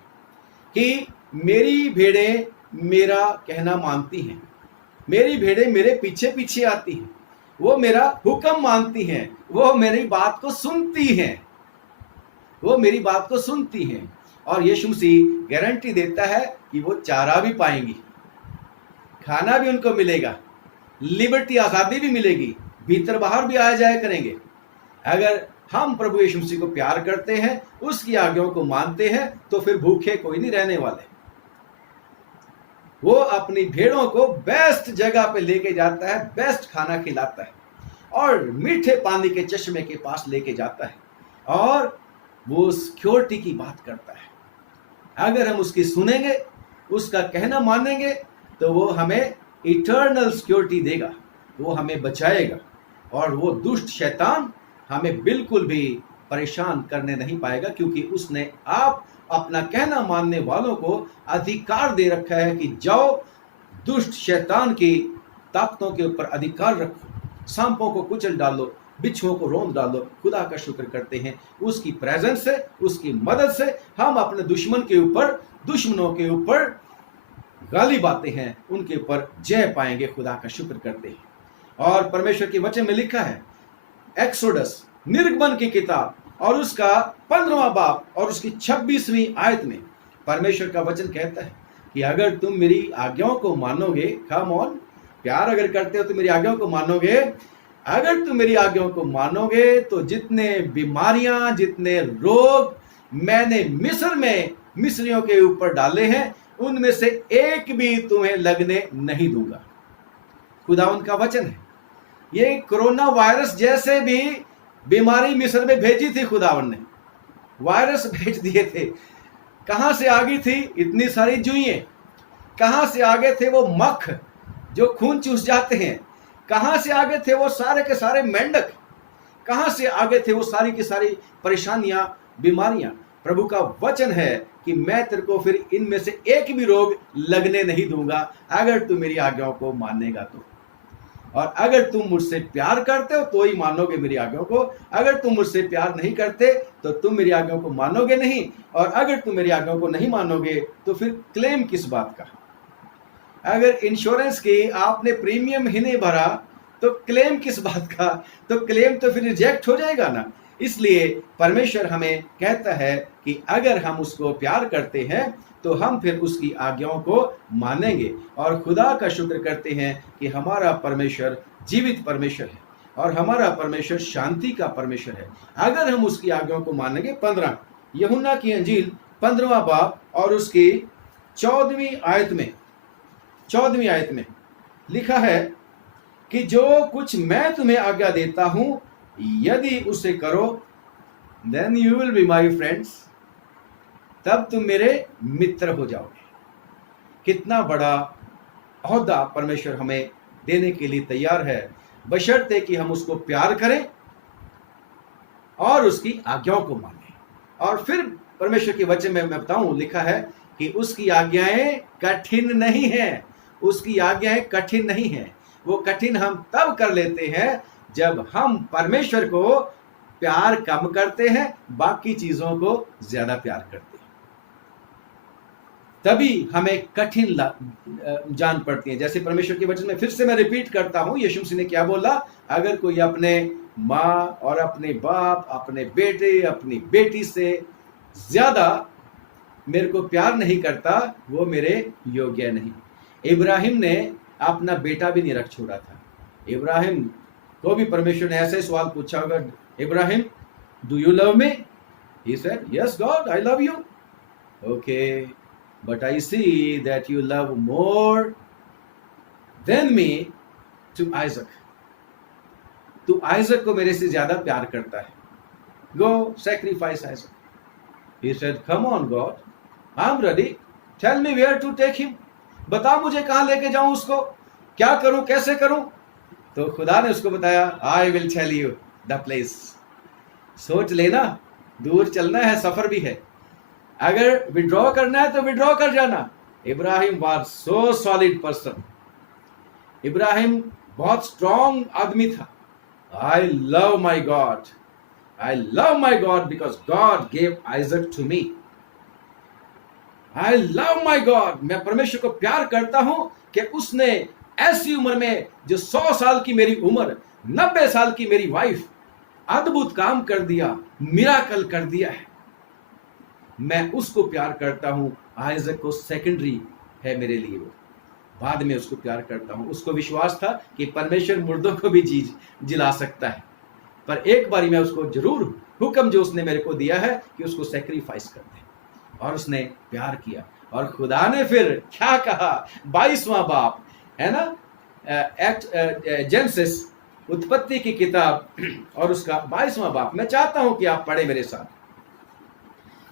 कि मेरी भेड़ें मेरा कहना मानती हैं, मेरी भेड़ें मेरे पीछे पीछे आती हैं, वो मेरा हुक्म मानती हैं, वो मेरी बात को सुनती हैं, वो मेरी बात को सुनती हैं। और यीशु मसीह गारंटी देता है कि वो चारा भी पाएंगी, खाना भी उनको मिलेगा, लिबर्टी, आजादी भी मिलेगी, भीतर बाहर भी आया जाया करेंगे। अगर हम प्रभु यीशु मसीह को प्यार करते हैं, उसकी आज्ञाओं को मानते हैं, तो फिर भूखे कोई नहीं रहने वाले। वो अपनी भेड़ों को बेस्ट जगह पे लेके जाता है, बेस्ट खाना खिलाता है और मीठे पानी के चश्मे के पास लेके जाता है, और वो सिक्योरिटी की बात करता है। अगर हम उसकी सुनेंगे, उसका कहना मानेंगे, तो वो हमें इटर्नल सिक्योरिटी देगा, वो हमें बचाएगा, और वो दुष्ट शैतान हमें बिल्कुल भी परेशान करने नहीं पाएगा, क्योंकि उसने आप अपना कहना मानने वालों को अधिकार दे रखा है कि जाओ दुष्ट शैतान की ताकतों के ऊपर अधिकार रखो, सांपों को कुचल डालो, बिच्छुओं को रौंद डालो। खुदा का शुक्र करते हैं उसकी प्रेजेंस से, उसकी मदद से हम अपने दुश्मन के ऊपर, दुश्मनों के ऊपर गालिब आते हैं, उनके ऊपर जय पाएंगे। खुदा का शुक्र करते हैं। और परमेश्वर के वचन में लिखा है एक्सोडस, निर्गमन की किताब और उसका 15वां बाब और उसकी 26वीं आयत में परमेश्वर का वचन कहता है कि अगर तुम मेरी आज्ञाओं को मानोगे, कम ऑन, प्यार अगर करते हो तो मेरी आज्ञाओं को मानोगे, अगर तुम मेरी आज्ञाओं को मानोगे तो जितने बीमारियां, जितने रोग मैंने मिस्र में मिस्रियों के ऊपर डाले हैं उनमें से एक भी तुम्हें लगने नहीं दूंगा। खुदावंद का वचन है। ये कोरोना वायरस जैसे भी बीमारी मिस्र में भेजी थी, खुदावन ने वायरस भेज दिए थे। कहां से आ गई थी इतनी सारी जुइयां? कहां से आगे थे वो मख जो खून चूस जाते हैं? कहां से आगे थे वो सारे के सारे मेंढक? कहां से आगे थे वो सारी की सारी परेशानियां, बीमारियां? प्रभु का वचन है कि मैं तेरे को फिर इनमें से एक भी रोग लगने नहीं दूंगा अगर तू मेरी आज्ञाओं को मानेगा तो। और अगर तुम मुझसे प्यार करते हो तो ही मानोगे मेरी आज्ञाओं को, अगर तुम मुझसे प्यार नहीं करते तो तुम मेरी आज्ञाओं को मानोगे नहीं, और अगर तुम मेरी आज्ञाओं को नहीं मानोगे तो फिर क्लेम किस बात का? अगर इंश्योरेंस की आपने प्रीमियम ही नहीं भरा तो क्लेम किस बात का? तो क्लेम तो फिर रिजेक्ट हो जाएगा ना। इसलिए परमेश्वर हमें कहता है कि अगर हम उसको प्यार करते हैं तो हम फिर उसकी आज्ञाओं को मानेंगे। और खुदा का शुक्र करते हैं कि हमारा परमेश्वर जीवित परमेश्वर है और हमारा परमेश्वर शांति का परमेश्वर है अगर हम उसकी आज्ञाओं को मानेंगे। 15 यूहन्ना की अंजील 15वां बाब और उसकी 14वीं आयत में लिखा है कि जो कुछ मैं तुम्हें आज्ञा देता हूं यदि उसे करो then you will be my friends, तब तुम मेरे मित्र हो जाओगे। कितना बड़ा ओहदा परमेश्वर हमें देने के लिए तैयार है, बशर्ते कि हम उसको प्यार करें और उसकी आज्ञाओं को मानें। और फिर परमेश्वर के वचन में मैं बताऊं, लिखा है कि उसकी आज्ञाएं कठिन नहीं हैं। उसकी आज्ञाएं कठिन नहीं हैं। वो कठिन हम तब कर लेते हैं जब हम परमेश्वर को प्यार कम करते हैं, बाकी चीजों को ज्यादा प्यार करते हैं, तभी हमें कठिन जान पड़ती है। जैसे परमेश्वर के वचन में फिर से मैं रिपीट करता हूं, यीशु मसीह ने क्या बोला? अगर कोई अपने माँ और अपने बाप, अपने बेटे, अपनी बेटी से ज्यादा मेरे को प्यार नहीं करता वो मेरे योग्य नहीं। इब्राहिम ने अपना बेटा भी नहीं रख छोड़ा था। इब्राहिम को भी परमेश्वर ने ऐसे सवाल पूछा होगा, Ibrahim do you love me? He said yes God I love you. Okay, but I see that you love more than me to Isaac. तू आइजक को मेरे से ज्यादा प्यार करता है। Go sacrifice Isaac. He said, come on God, I'm ready. Tell me where to take him. बता मुझे कहां लेके जाऊं उसको, क्या करूं, कैसे करूं? तो खुदा ने उसको बताया, I will tell you the place. सोच लेना, दूर चलना है, सफर भी है। अगर विड्रॉ करना है तो विड्रॉ कर जाना। Ibrahim was so solid person. Ibrahim बहुत स्ट्रॉन्ग आदमी था। I love my God, I love my God because God gave Isaac to me. I love my God, मैं परमेश्वर को प्यार करता हूं कि उसने ऐसी उम्र में, जो 100 साल की मेरी उम्र, 90 साल की मेरी वाइफ, अद्भुत काम कर दिया, मिराकल कर दिया है। मैं उसको प्यार करता हूं। आइजक को सेकेंडरी है मेरे लिए, वो बाद में उसको प्यार करता हूं। उसको विश्वास था कि परमेश्वर मुर्दों को भी जिला सकता है, पर एक बारी मैं उसको जरूर हुक्म जो उसने मेरे को दिया है कि उसको सेक्रीफाइस कर दे, और उसने प्यार किया। और खुदा ने फिर क्या कहा? 22वां बाप है ना, जेनेसिस, उत्पत्ति की किताब और उसका 22वां बाप। मैं चाहता हूं कि आप पढ़े मेरे साथ,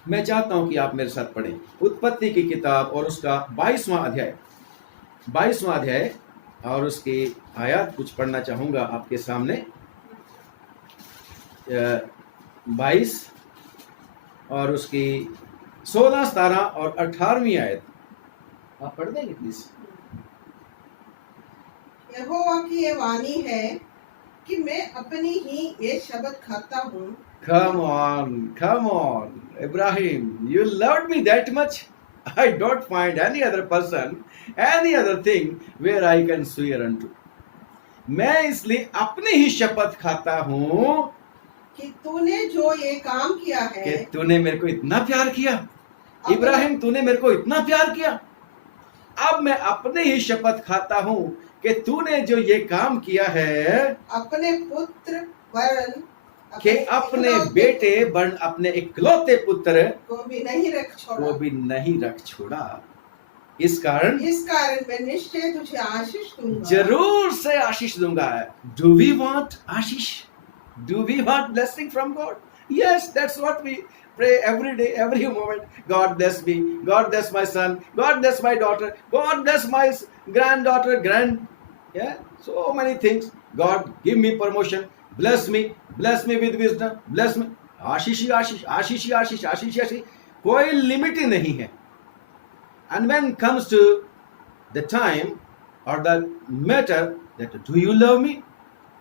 मैं चाहता हूं कि आप मेरे साथ पढ़ें उत्पत्ति की किताब और उसका 22वां अध्याय और उसकी आयत कुछ पढ़ना चाहूंगा आपके सामने। 22 और उसकी 16, 17 और 18वीं आयत आप पढ़ देंगे प्लीज। यहोवा की ये वाणी है कि मैं अपनी ही ये शब्द खाता हूँ। Come on, Ibrahim, you loved me that much? I don't find any other person, any other thing where I can swear unto. मैं इसलिए अपनी ही शपथ खाता हूं कि तूने जो ये काम किया कि है, तूने मेरे को इतना प्यार किया। अपने- इब्राहिम, तूने मेरे को इतना प्यार किया। अब मैं अपने ही शपथ खाता हूं कि तूने जो ये काम किया है अपने पुत्र वरन कि अपने इकलौते बेटे बन अपने इकलौते पुत्र को भी नहीं रख को छोड़ा। भी नहीं रख छोड़ा। इस कारण इस कारण मैं निश्चय तुझे आशीष दूंगा। जरूर से आशीष दूंगा। Do we want aashish? Do we want blessing from God? Yes, that's what we pray every day, every moment. God bless me, God bless my son, God bless my daughter, God bless my granddaughter, yeah, so many things. God give me promotion, bless me with wisdom, bless me. आशीष ही आशीष, आशीष ही आशीष, आशीष ही आशीष, कोई लिमिट ही नहीं है। And when comes to the time or the matter that do you love me,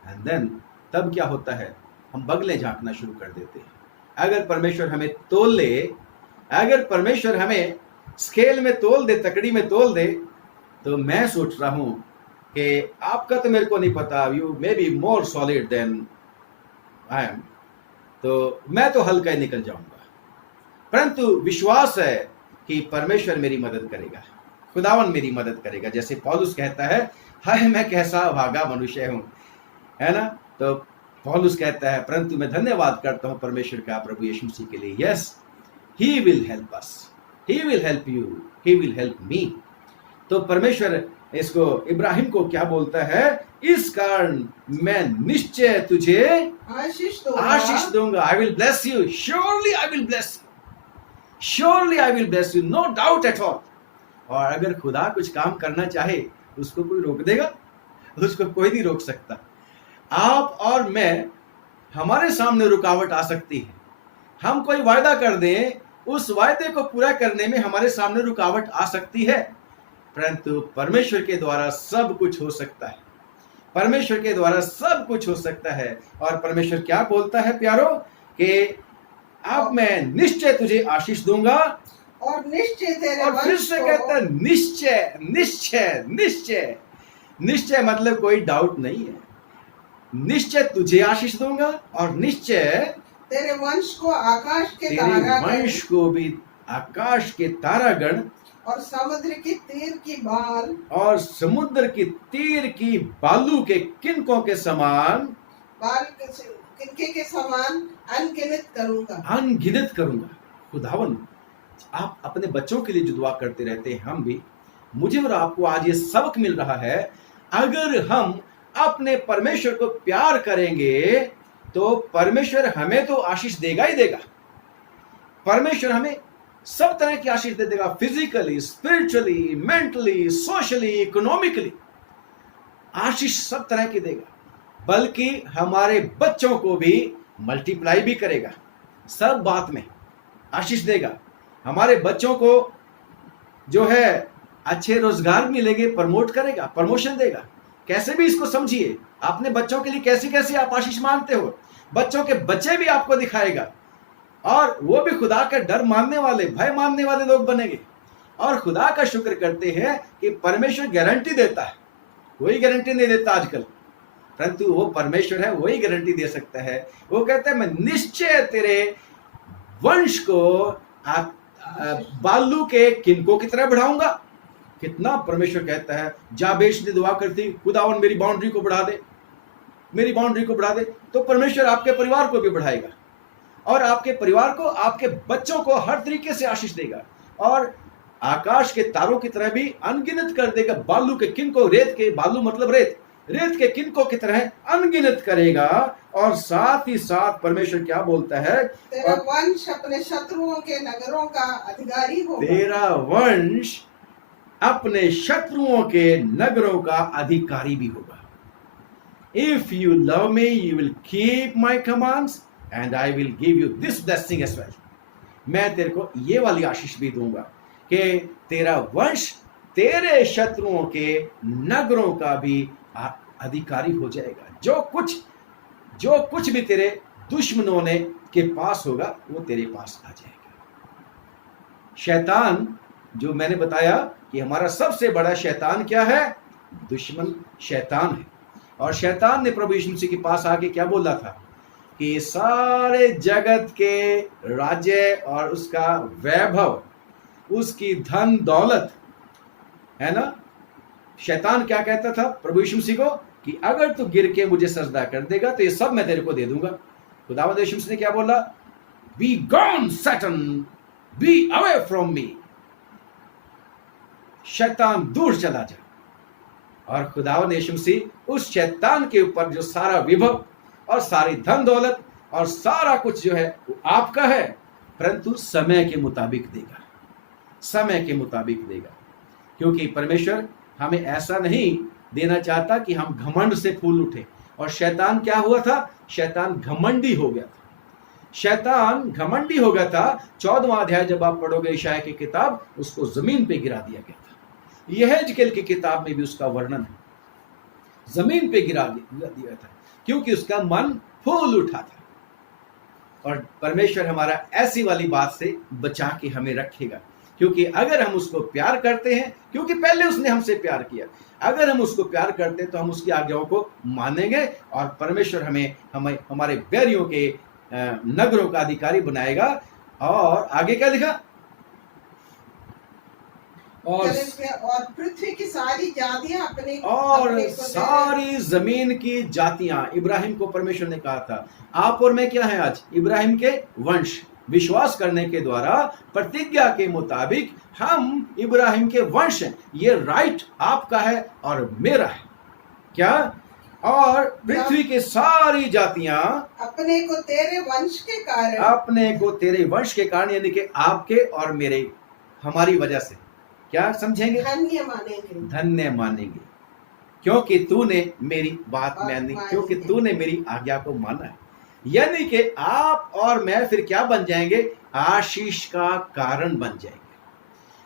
and then तब क्या होता है, हम बगले झांकना शुरू कर देते हैं। अगर परमेश्वर हमें तोल ले, अगर परमेश्वर हमें स्केल में तोल दे, तकड़ी में तोल दे, तो मैं सोच रहा हूं कि आपका तो मेरे को नहीं पता, you may be more solid than I am, तो मैं तो हल्का ही निकल जाऊंगा। परंतु विश्वास है कि परमेश्वर मेरी मदद करेगा, खुदावन मेरी मदद करेगा। जैसे पौलुस कहता है, हाय मैं कैसा भागा मनुष्य हूं, है ना। तो पौलुस कहता है, परंतु मैं धन्यवाद करता हूं परमेश्वर का, प्रभु यीशु मसीह के लिए। Yes, he will help us, he will help you, he will help me. तो परमेश्वर इसको इब्राहिम को क्या बोलता है, इस कारण मैं निश्चय तुझे आशीष दूंगा। I will bless you, surely I will bless you, surely I will bless you, no doubt at all. और अगर खुदा कुछ काम करना चाहे, उसको कोई रोक देगा? उसको कोई नहीं रोक सकता। आप और मैं, हमारे सामने रुकावट आ सकती है। हम कोई वायदा कर दें, उस वायदे को पूरा करने में हमारे सामने रुकावट आ सकती है, परंतु परमेश्वर के द्वारा सब कुछ हो सकता है। परमेश्वर के द्वारा सब कुछ हो सकता है। और परमेश्वर क्या बोलता है प्यारो, कि अब मैं निश्चय तुझे आशीष दूंगा, और निश्चय तेरे और फिर से कहता है निश्चय निश्चय निश्चय। निश्चय मतलब कोई डाउट नहीं है। निश्चय तुझे आशीष दूंगा, और निश्चय तेरे वंश को आकाश के तेरे तारागण, वंश को भी आकाश के तारागण, और समुद्र की तीर की बाल, और समुद्र की तीर की बालू के किनकों के समान, बाल किनके के समान अनगिनत करूंगा। अनगिनत करूंगा। खुदावन, आप अपने बच्चों के लिए जो दुआ करते रहते हैं, हम भी, मुझे और आपको आज ये सबक मिल रहा है, अगर हम अपने परमेश्वर को प्यार करेंगे तो परमेश्वर हमें तो आशीष देगा ही देगा। परमेश्वर हमें सब तरह की आशीष दे देगा, physically, spiritually, mentally, socially, economically, आशीष सब तरह की देगा। बल्कि हमारे बच्चों को भी मल्टीप्लाई भी करेगा, सब बात में आशीष देगा। हमारे बच्चों को जो है अच्छे रोजगार मिलेंगे, प्रमोट करेगा, प्रमोशन देगा। कैसे भी इसको समझिए, अपने बच्चों के लिए कैसे कैसे आप आशीष मांगते हो, बच्चों के बच्चे भी आपको दिखाएगा, और वो भी खुदा का डर मानने वाले, भय मानने वाले लोग बनेंगे। और खुदा का शुक्र करते हैं कि परमेश्वर गारंटी देता है, कोई गारंटी नहीं देता आजकल, परंतु वो परमेश्वर है, वही गारंटी दे सकता है। वो कहता है, मैं निश्चय तेरे वंश को बालू के किनको की तरह बढ़ाऊंगा। कितना परमेश्वर कहता है। जाबेश ने दुआ करती, खुदावन मेरी बाउंड्री को बढ़ा दे, मेरी बाउंड्री को बढ़ा दे। तो परमेश्वर आपके परिवार को भी बढ़ाएगा, और आपके परिवार को, आपके बच्चों को हर तरीके से आशीष देगा, और आकाश के तारों की तरह भी अनगिनत कर देगा। बालू के किनको, रेत के, बालू मतलब रेत, रेत के किनको की तरह अनगिनत करेगा। और साथ ही साथ परमेश्वर क्या बोलता है, तेरा वंश अपने शत्रुओं के नगरों का अधिकारी होगा। तेरा वंश अपने शत्रुओं के नगरों का अधिकारी भी होगा। If you love me, you will keep my commands, and I will give you this blessing as well. मैं तेरे को ये वाली आशीष भी दूंगा कि तेरा वंश तेरे शत्रुओं के नगरों का भी अधिकारी हो जाएगा। जो कुछ भी तेरे दुश्मनों ने के पास होगा, वो तेरे पास आ जाएगा। शैतान, जो मैंने बताया कि हमारा सबसे बड़ा शैतान क्या है, दुश्मन शैतान है। और शैतान ने प्रभु यीशु मसीह के पास आके क्या बोला था कि सारे जगत के राज्य और उसका वैभव, उसकी धन दौलत, है ना। शैतान क्या कहता था प्रभु यीशु मसीह को कि अगर तू गिर के मुझे सजदा कर देगा तो ये सब मैं तेरे को दे दूंगा। खुदावंद यीशु मसीह ने क्या बोला? Be gone Satan, be away from me. शैतान दूर चला जा। और खुदावंद यीशु मसीह उस शैतान के ऊपर जो सारा विभव और सारी धन दौलत और सारा कुछ जो है वो आपका है, परंतु समय के मुताबिक देगा, समय के मुताबिक देगा। क्योंकि परमेश्वर हमें ऐसा नहीं देना चाहता कि हम घमंड से फूल उठे। और शैतान क्या हुआ था? शैतान घमंडी हो गया था। शैतान घमंडी हो गया था। 14वां अध्याय जब आप पढ़ोगे यशायाह की किताब, उसको जमीन पे गिरा दिया गया था। यहेजकेल की किताब में भी उसका वर्णन है, जमीन पे गिरा दिया था, क्योंकि उसका मन फूल उठा था। और परमेश्वर हमारा ऐसी वाली बात से बचा के हमें रखेगा, क्योंकि अगर हम उसको प्यार करते हैं, क्योंकि पहले उसने हमसे प्यार किया, अगर हम उसको प्यार करते हैं तो हम उसकी आज्ञाओं को मानेंगे और परमेश्वर हमें हमारे बैरियों के नगरों का अधिकारी बनाएगा। और आगे क्या लिखा? और पृथ्वी की सारी जातियां अपने सारी जमीन की जातियां, इब्राहिम को परमेश्वर ने कहा था आप और मैं क्या है आज? इब्राहिम के वंश। विश्वास करने के द्वारा प्रतिज्ञा के मुताबिक हम इब्राहिम के वंश हैं। ये राइट आपका है और मेरा है। क्या? और पृथ्वी के सारी जातियां अपने को तेरे वंश के कारण, अपने को तेरे वंश के कारण, यानी कि आपके और मेरे, हमारी वजह से क्या समझेंगे? धन्य मानेंगे, धन्य मानेंगे, क्योंकि तूने मेरी बात मानी, क्योंकि तूने मेरी आज्ञा को माना है। यानी कि आप और मैं फिर क्या बन जाएंगे? आशीष का कारण बन जाएंगे।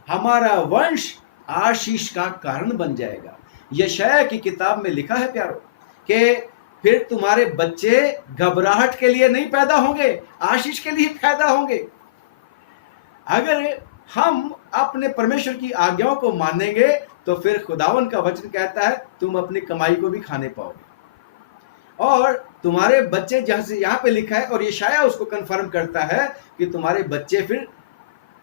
हमारा वंश आशीष का कारण बन जाएगा। यशायाह की किताब में लिखा है प्यारो कि फिर तुम्हारे बच्चे घबराहट के लिए नहीं पैदा होंगे, आशीष के लिए पैदा होंगे। अगर हम अपने परमेश्वर की आज्ञाओं को मानेंगे तो फिर खुदावन का वचन कहता है तुम अपनी कमाई को भी खाने पाओगे। और तुम्हारे बच्चे, जैसे यहाँ पे लिखा है और यशायाह उसको कंफर्म करता है कि तुम्हारे बच्चे फिर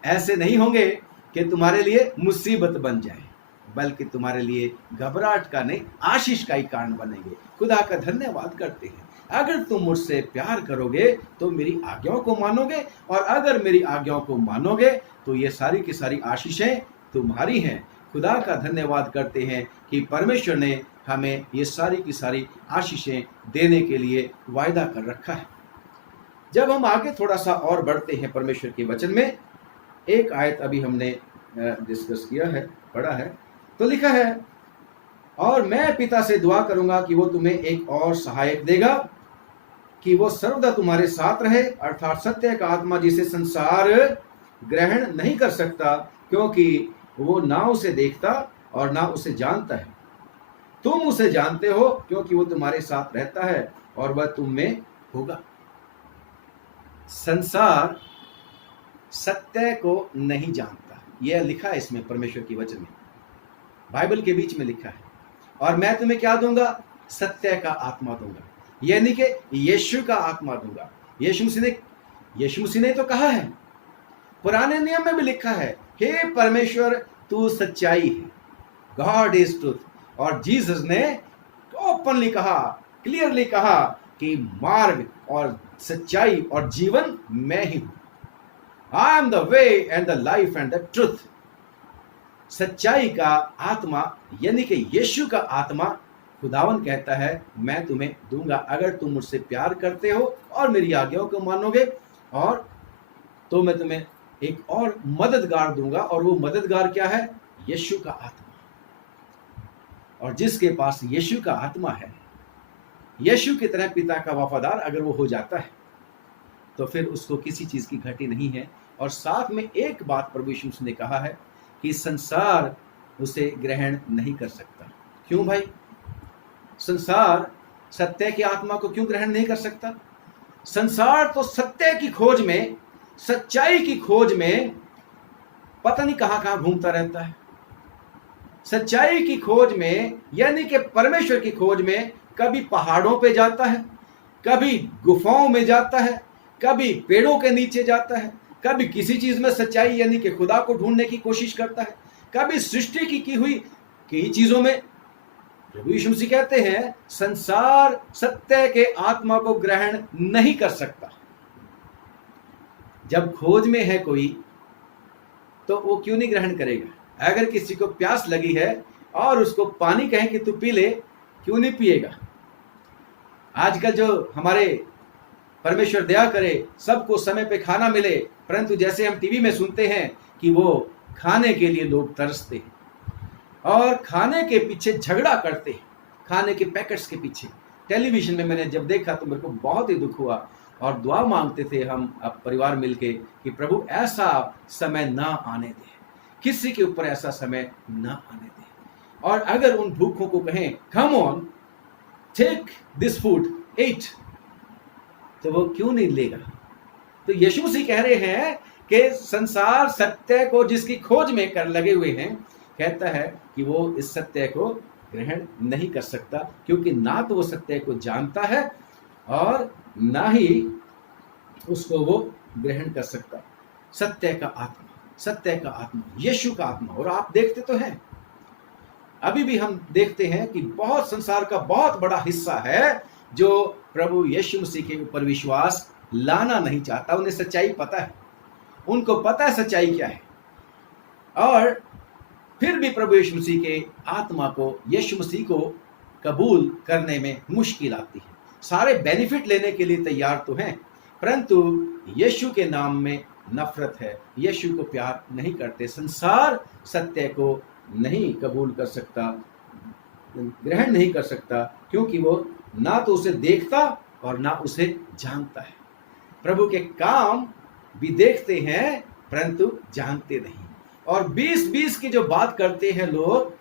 ऐसे नहीं होंगे कि तुम्हारे लिए मुसीबत बन जाए, बल्कि तुम्हारे लिए घबराहट का नहीं, आशीष का ही कारण बनेंगे। खुदा का धन्यवाद करते हैं। अगर तुम मुझसे प्यार करोगे तो मेरी आज्ञाओं को मानोगे, और अगर मेरी आज्ञाओं को मानोगे तो ये सारी की सारी आशीषें तुम्हारी हैं। खुदा का धन्यवाद करते हैं कि परमेश्वर ने हमें ये सारी की सारी आशीषें देने के लिए वायदा कर रखा है। जब हम आगे थोड़ा सा और बढ़ते हैं परमेश्वर के वचन में, एक आयत अभी हमने डिस्कस किया है, पढ़ा है, तो लिखा है और मैं पिता से दुआ करूंगा कि वो तुम्हें एक और सहायक देगा कि वो सर्वदा तुम्हारे साथ रहे, अर्थात सत्य का आत्मा, जिसे संसार ग्रहण नहीं कर सकता क्योंकि वो ना उसे देखता और ना उसे जानता है। तुम उसे जानते हो क्योंकि वो तुम्हारे साथ रहता है और वह तुम में होगा। संसार सत्य को नहीं जानता, यह लिखा है इसमें परमेश्वर की वचन में, बाइबल के बीच में लिखा है। और मैं तुम्हें क्या दूंगा? सत्य का आत्मा दूंगा, यानी कि यीशु का आत्मा दूंगा। यीशु मसीह ने तो कहा है, पुराने नियम में भी लिखा है, हे परमेश्वर तू सच्चाई है, गॉड इज ट्रूथ। और जीसस ने ओपनली कहा, क्लियरली कहा कि मार्ग और सच्चाई और जीवन मैं ही हूं। I am the way and the life and the truth. सच्चाई का आत्मा यानी कि यीशु का आत्मा खुदावन कहता है मैं तुम्हें दूंगा अगर तुम मुझसे प्यार करते हो और मेरी आज्ञाओं को मानोगे, और तो मैं तुम्हें एक और मददगार दूंगा। और वो मददगार क्या है? यीशु का आत्मा। और जिसके पास यीशु का आत्मा है, यीशु की तरह पिता का वफादार अगर वो हो जाता है तो फिर उसको किसी चीज की घटी नहीं है। और साथ में एक बात प्रभु यीशु मसीह ने कहा है कि संसार उसे ग्रहण नहीं कर सकता। क्यों भाई? संसार सत्य की आत्मा को क्यों ग्रहण नहीं कर सकता? संसार तो सत्य की खोज में, सच्चाई की खोज में पता नहीं कहां कहां घूमता रहता है। सच्चाई की खोज में यानी कि परमेश्वर की खोज में कभी पहाड़ों पे जाता है, कभी गुफाओं में जाता है, कभी पेड़ों के नीचे जाता है, कभी किसी चीज में सच्चाई यानी कि खुदा को ढूंढने की कोशिश करता है, कभी सृष्टि की हुई कई चीजों में। प्रभु यीशु मसीह कहते हैं संसार सत्य के आत्मा को ग्रहण नहीं कर सकता। जब खोज में है कोई तो वो क्यों नहीं ग्रहण करेगा? अगर किसी को प्यास लगी है और उसको पानी कहें कि तू पी ले, क्यों नहीं पिएगा? आजकल जो हमारे परमेश्वर दया करे सबको समय पे खाना मिले, परंतु जैसे हम टीवी में सुनते हैं कि वो खाने के लिए लोग तरसते हैं और खाने के पीछे झगड़ा करते हैं, खाने के पैकेट्स के पीछे। टेलीविजन में मैंने जब देखा तो मेरे को बहुत ही दुख हुआ और दुआ मांगते थे हम अब परिवार मिलके कि प्रभु ऐसा समय ना आने दे, किसी के ऊपर ऐसा समय ना आने दे। और अगर उन भूखों को कहें come on take this food eat, तो वो क्यों नहीं लेगा? तो यीशु मसीह कह रहे हैं कि संसार सत्य को जिसकी खोज में कर लगे हुए हैं, कहता है कि वो इस सत्य को ग्रहण नहीं कर सकता, क्योंकि ना तो वो सत्य को जानता है और ना ही उसको वो ग्रहण कर सकता। सत्य का आत्मा, यीशु का आत्मा। और आप देखते तो हैं, अभी भी हम देखते हैं कि बहुत संसार का बहुत बड़ा हिस्सा है जो प्रभु यीशु मसीह के ऊपर विश्वास लाना नहीं चाहता। उन्हें सच्चाई पता है, उनको पता है सच्चाई क्या है, और फिर भी प्रभु यीशु मसीह के आत्मा को, यीशु मसीह को कबूल करने में मुश्किल आती है। सारे बेनिफिट लेने के लिए तैयार तो हैं, परंतु यीशु के नाम में नफरत है, यीशु को प्यार नहीं करते। संसार सत्य को नहीं कबूल कर सकता, ग्रहण नहीं कर सकता, क्योंकि वो ना तो उसे देखता और ना उसे जानता है। प्रभु के काम भी देखते हैं परंतु जानते नहीं। और 2020 की जो बात करते हैं लोग,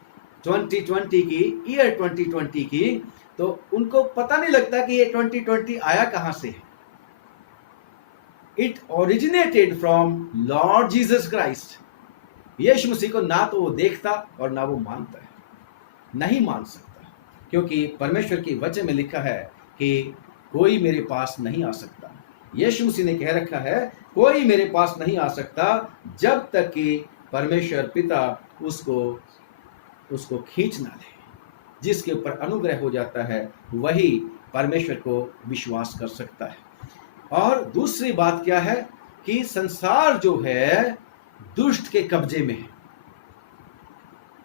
2020 की, ईयर 2020 की, तो उनको पता नहीं लगता कि ये 2020 आया कहां से है। It originated from Lord Jesus Christ. यीशु मसीह को ना तो वो देखता और ना वो मानता है, नहीं मान सकता, क्योंकि परमेश्वर की वचन में लिखा है कि कोई मेरे पास नहीं आ सकता। यीशु मसीह ने कह रखा है कोई मेरे पास नहीं आ सकता जब तक कि परमेश्वर पिता उसको खींच ना ले। जिसके ऊपर अनुग्रह हो जाता है वही परमेश्वर को विश्वास कर सकता है। और दूसरी बात क्या है कि संसार जो है दुष्ट के कब्जे में है।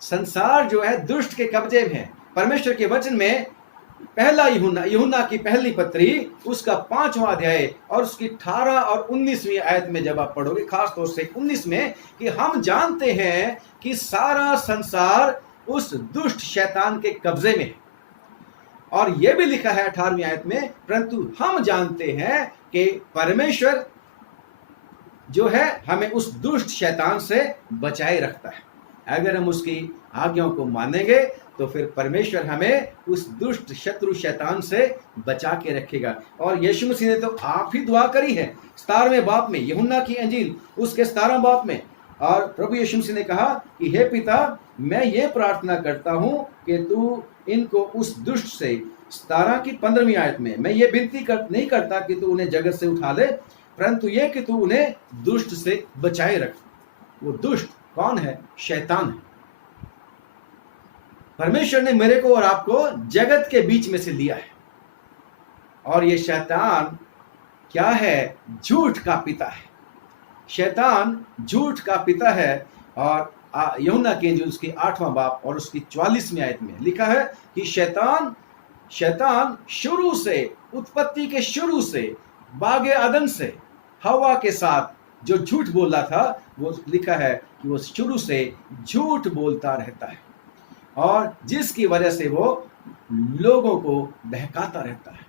संसार जो है दुष्ट के कब्जे में है। परमेश्वर के वचन में पहला यूहन्ना की पहली पत्री उसका 5वां अध्याय और उसकी 18 और 19वीं आयत में जब आप पढ़ोगे, खास तौर से 19 में, कि हम जानते हैं कि सारा संसार उस दुष्ट शैतान के कब्जे में है। और यह भी लिखा है 18वीं आयत में, परंतु हम जानते हैं कि परमेश्वर जो है हमें उस दुष्ट शैतान से बचाए रखता है। अगर हम उसकी आज्ञाओं को मानेंगे तो फिर परमेश्वर हमें उस दुष्ट शत्रु शैतान से बचा के रखेगा। और यीशु मसीह ने तो आप ही दुआ करी है 17वें बाब में, यूहन्ना की अंजील उसके 17वें बाब में। और प्रभु यीशु मसीह ने कहा कि हे पिता, मैं ये प्रार्थना करता हूं कि तू इनको उस दुष्ट से, 17 की 15वीं आयत में, मैं ये विनती नहीं करता कि तू उन्हें जगत से उठा ले, परंतु ये कि तू उन्हें दुष्ट से बचाए रख। वो दुष्ट कौन है? शैतान है। परमेश्वर ने मेरे को और आपको जगत के बीच में से लिया है, और ये शैतान क्या है? झूठ का पिता है। शैतान झूठ का पिता है। और यूहन्ना के जो उसकी 8वां बाब और उसकी 44वीं आयत में लिखा है कि शैतान शुरू से, उत्पत्ति के शुरू से, बागे अदन से हवा के साथ जो झूठ बोला था, वो लिखा है कि वो शुरू से झूठ बोलता रहता है, और जिसकी वजह से वो लोगों को बहकाता रहता है,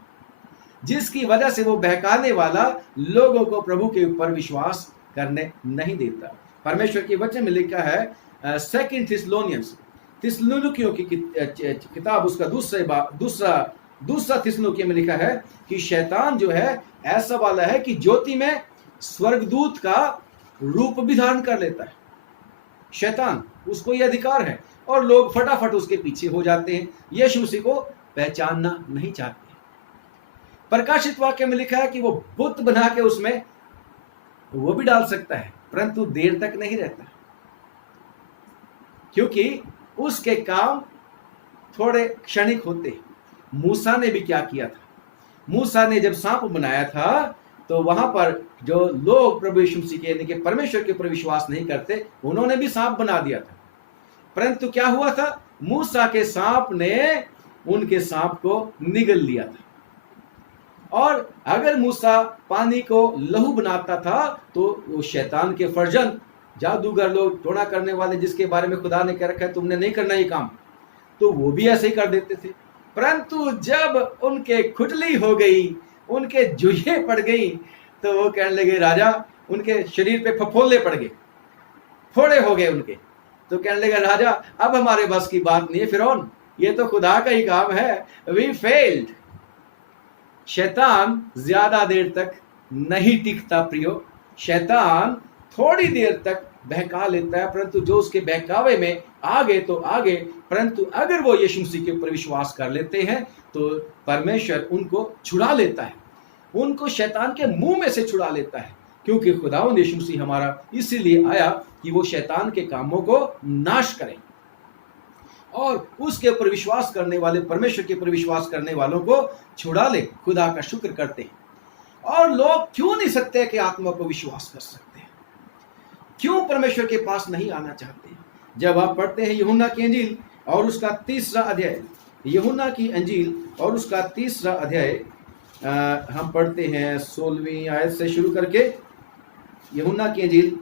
जिसकी वजह से वो बहकाने वाला लोगों को प्रभु के ऊपर विश्वास करने नहीं देता। परमेश्वर के वचन में लिखा है 2 थिस्सलुनीकियों की किताब उसका दूसरा थिस्सलुनीकियों में लिखा है कि शैतान जो है ऐसा वाला है कि ज्योति में स्वर्गदूत का रूप भी धारण कर लेता है। शैतान, उसको ये अधिकार है, और लोग फटाफट उसके पीछे हो जाते हैं। यीशु मसीह को पहचानना नहीं चाहते। प्रकाशित वाक्य में लिखा है कि वो बुत बना के उसमें वो भी डाल सकता है, परंतु देर तक नहीं रहता, क्योंकि उसके काम थोड़े क्षणिक होते। मूसा ने भी क्या किया था? मूसा ने जब सांप बनाया था तो वहां पर जो लोग प्रभु यीशु मसीह के यानी कि परमेश्वर के ऊपर विश्वास नहीं करते, उन्होंने भी सांप बना दिया था। परंतु क्या हुआ था? मूसा के सांप ने उनके सांप को निगल लिया था। और अगर मूसा पानी को लहू बनाता था तो वो शैतान के फर्जंद, जादूगर लोग, टोना करने वाले, जिसके बारे में खुदा ने कह रखा है तुमने नहीं करना ये काम, तो वो भी ऐसे ही कर देते थे। परंतु जब उनके खुजली हो गई, उनके जुए पड़ गई, तो वो कहने लगे राजा, उनके शरीर पे फफोले पड़ गए, फोड़े हो गए उनके, तो कहने लगे राजा अब हमारे बस की बात नहीं है फिरौन, ये तो खुदा का ही काम है, वी फेल्ड। शैतान ज्यादा देर तक नहीं टिकता प्रियो, शैतान थोड़ी देर तक बहका लेता है, परंतु जो उसके बहकावे में आगे तो आगे, परंतु अगर वो यीशु मसीह के ऊपर विश्वास कर लेते हैं तो परमेश्वर उनको छुड़ा लेता है, उनको शैतान के मुंह में से छुड़ा लेता है, क्योंकि खुदावंद यीशु मसीह हमारा इसीलिए आया कि वो शैतान के कामों को नाश करे और उसके ऊपर विश्वास करने वाले, परमेश्वर के ऊपर विश्वास करने वालों को छुड़ा ले। खुदा का शुक्र करते हैं। और लोग क्यों नहीं सत्य के आत्मा को विश्वास कर सकते हैं? क्यों परमेश्वर के पास नहीं आना चाहते? जब आप पढ़ते हैं यूहन्ना की इंजील और उसका 3रा अध्याय, यूहन्ना की इंजील और उसका 3रा अध्याय, हम पढ़ते हैं 16वीं आयत से शुरू करके, यूहन्ना की इंजील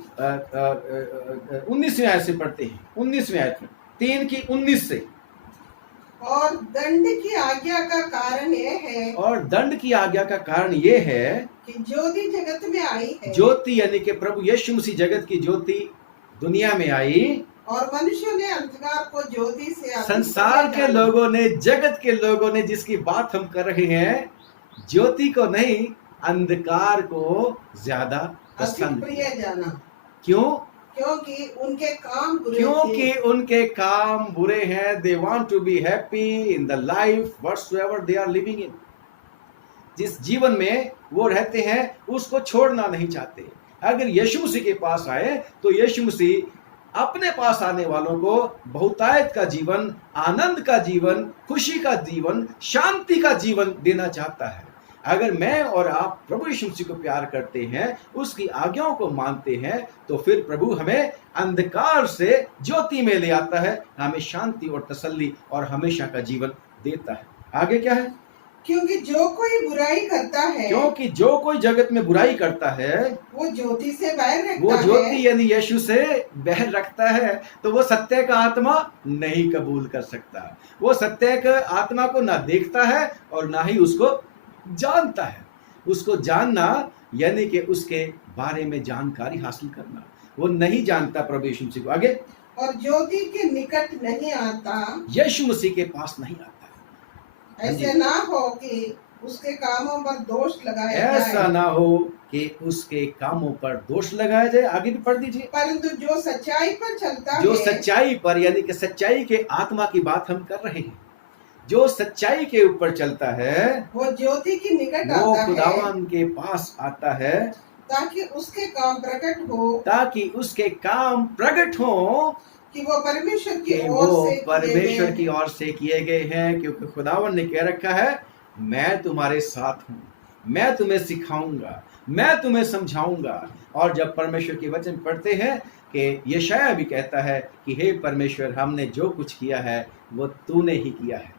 19वीं आयत से पढ़ते हैं, 19वीं आयत में 3 की 19 से। और दंड की आज्ञा का कारण यह है, और दंड की आज्ञा का कारण ये है कि ज्योति जगत में आई है, ज्योति यानी कि प्रभु यीशु मसीह जगत की ज्योति दुनिया में आई, और मनुष्यों ने अंधकार को ज्योति से अधिक संसार के जाना। लोगों ने, जगत के लोगों ने, जिसकी बात हम कर रहे हैं, ज्योति को नहीं अंधकार को ज्यादा पसंद प्रिय जाना। क्यों? क्योंकि उनके काम बुरे थे। क्योंकि उनके काम बुरे हैं। They want to be happy in the life whatsoever they are living in. जिस जीवन में वो रहते हैं उसको छोड़ना नहीं चाहते। अगर यीशु मसीह के पास आए तो यीशु मसीह अपने पास आने वालों को बहुतायत का जीवन, आनंद का जीवन, खुशी का जीवन, शांति का जीवन देना चाहता है। अगर मैं और आप प्रभु यीशु मसीह को प्यार करते हैं, उसकी आज्ञाओं को मानते हैं, तो फिर प्रभु हमें अंधकार से ज्योति में ले आता है, हमें शांति और तसल्ली और हमेशा का जीवन देता है। आगे क्या है? क्योंकि जो कोई बुराई करता है, क्योंकि जो कोई जगत में बुराई करता है वो ज्योति से बैर रखता वो है, ज्योति यानी यीशु से बैर रखता है, तो वो सत्य का आत्मा नहीं कबूल कर सकता। वो सत्य का आत्मा को ना देखता है और ना ही उसको जानता है। उसको जानना यानी कि उसके बारे में जानकारी हासिल करना, वो नहीं जानता प्रभु यीशु मसीह को। आगे, और ज्योति के निकट नहीं आता, यीशु मसीह के पास नहीं आता। ऐसे ना हो कि उसके कामों पर दोष लगाया ऐसा जाए, ना हो कि उसके कामों पर दोष लगाया जाए। आगे भी पढ़ दीजिए। परंतु जो सच्चाई पर चलता जो है, सच्चाई पर यानी कि सच्चाई के आत्मा की बात हम कर रहे हैं, जो सच्चाई के ऊपर चलता है वो ज्योति के निकट वो आता है, खुदावन के पास आता है ताकि उसके काम प्रकट हो, ताकि उसके काम प्रकट हो कि वो परमेश्वर की कि ओर वो से किए परमेश्वर गए की ओर से किए गए हैं। क्योंकि खुदावन ने कह रखा है, मैं तुम्हारे साथ हूँ, मैं तुम्हें सिखाऊंगा, मैं तुम्हें समझाऊंगा। और जब परमेश्वर के वचन पढ़ते हैं कि यशायाह भी कहता है कि हे परमेश्वर, हमने जो कुछ किया है वो तूने ही किया है।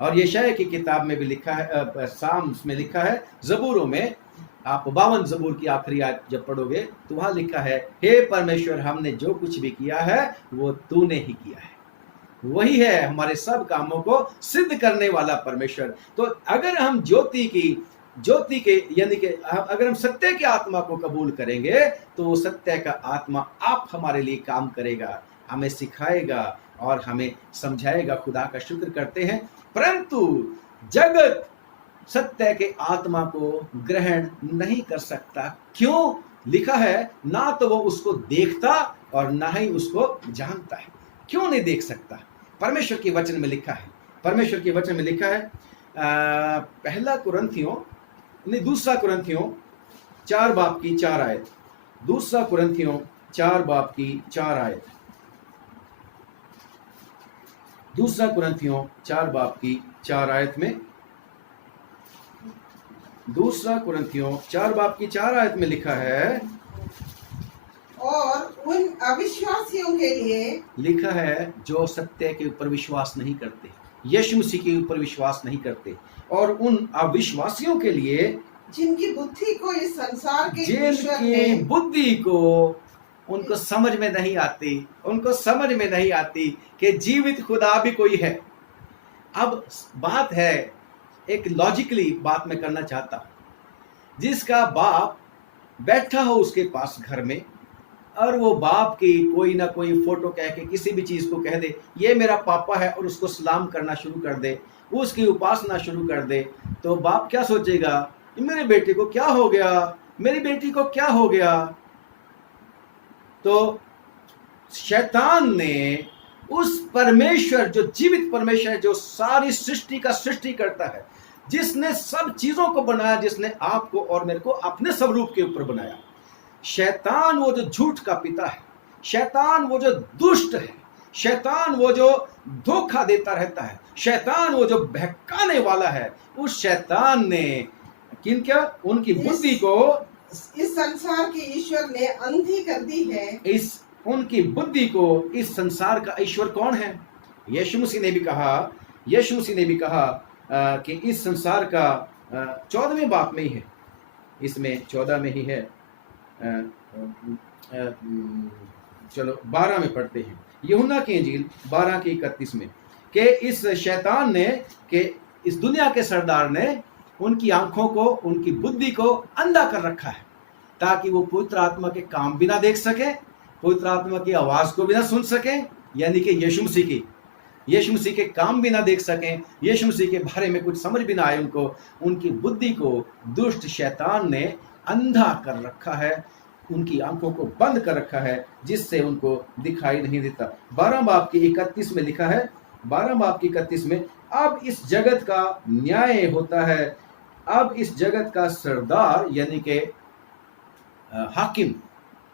और यशायाह की किताब में भी लिखा है, साम्स में लिखा है, जबूरों में आप 52 जबूर की आखिरी आयत जब पढ़ोगे तो वहां लिखा है, हे परमेश्वर, हमने जो कुछ भी किया है वो तूने ही किया है। वही है हमारे सब कामों को सिद्ध करने वाला परमेश्वर। तो अगर हम ज्योति के यानी कि अगर हम सत्य के आत्मा को कबूल करेंगे तो वो सत्य का आत्मा आप हमारे लिए काम करेगा, हमें सिखाएगा और हमें समझाएगा। खुदा का शुक्र करते हैं। परंतु जगत सत्य के आत्मा को ग्रहण नहीं कर सकता। क्यों? लिखा है, ना तो वो उसको देखता और ना ही उसको जानता है। क्यों नहीं देख सकता? परमेश्वर के वचन में लिखा है परमेश्वर के वचन में लिखा है, पहला कुरिन्थियों नहीं, दूसरा कुरिन्थियों 4 बाब की 4 आयत, दूसरा कुरिन्थियों 4 बाब की 4 आयत, दूसरा कुरिन्थियों 4 बाब की 4 आयत में, दूसरा कुरिन्थियों 4 बाब की 4 आयत में लिखा है, और उन अविश्वासियों के लिए, लिखा है जो सत्य के ऊपर विश्वास नहीं करते, यीशु मसीह के ऊपर विश्वास नहीं करते, और उन अविश्वासियों के लिए जिनकी बुद्धि को इस संसार के ईश्वर जिनकी ने, बुद्धि को उनको समझ में नहीं आती, उनको समझ में नहीं आती कि जीवित खुदा भी कोई है। अब बात है, एक लॉजिकली बात मैं करना चाहता हूं। जिसका बाप बैठा हो उसके पास घर में, और वो बाप की कोई ना कोई फोटो कह के किसी भी चीज को कह दे ये मेरा पापा है, और उसको सलाम करना शुरू कर दे, उसकी उपासना शुरू कर दे, तो बाप क्या सोचेगा, मेरे बेटे को क्या हो गया, मेरी बेटी को क्या हो गया। तो शैतान ने उस परमेश्वर, जो जीवित परमेश्वर है, जो सारी सृष्टि का सृष्टि करता है, जिसने सब चीजों को बनाया, जिसने आपको और मेरे को अपने स्वरूप के ऊपर बनाया, शैतान वो जो झूठ का पिता है, शैतान वो जो दुष्ट है, शैतान वो जो धोखा देता रहता है, शैतान वो जो बहकाने वाला है, उस शैतान ने किनका, उनकी बुद्धि को, इस संसार के ईश्वर ने अंधी कर दी है। इस उनकी बुद्धि को, इस संसार का ईश्वर कौन है? यीशु मसीह ने भी कहा, यीशु मसीह ने भी कहा कि इस संसार का 14वें बाब में ही है, इसमें 14 में ही है, चलो 12 में पढ़ते हैं, यूहन्ना की इंजील 12 के 31 में, कि इस शैतान ने, कि इस दुनिया के सरदार ने उनकी आंखों को, उनकी बुद्धि को अंधा कर रखा है, ताकि वो पवित्र आत्मा के काम भी ना देख सके, पवित्र आत्मा की आवाज को भी ना सुन सके, यानी कि यीशु मसीह के काम भी ना देख सकें, यीशु मसीह के बारे में कुछ समझ भी ना आए उनको। उनकी बुद्धि को दुष्ट शैतान ने अंधा कर रखा है, उनकी आंखों को बंद कर रखा है, जिससे उनको दिखाई नहीं देता। 12 बाब की 31 में लिखा है, 12 बाब की 31 में, अब इस जगत का न्याय होता है, अब इस जगत का सरदार यानी कि हाकिम,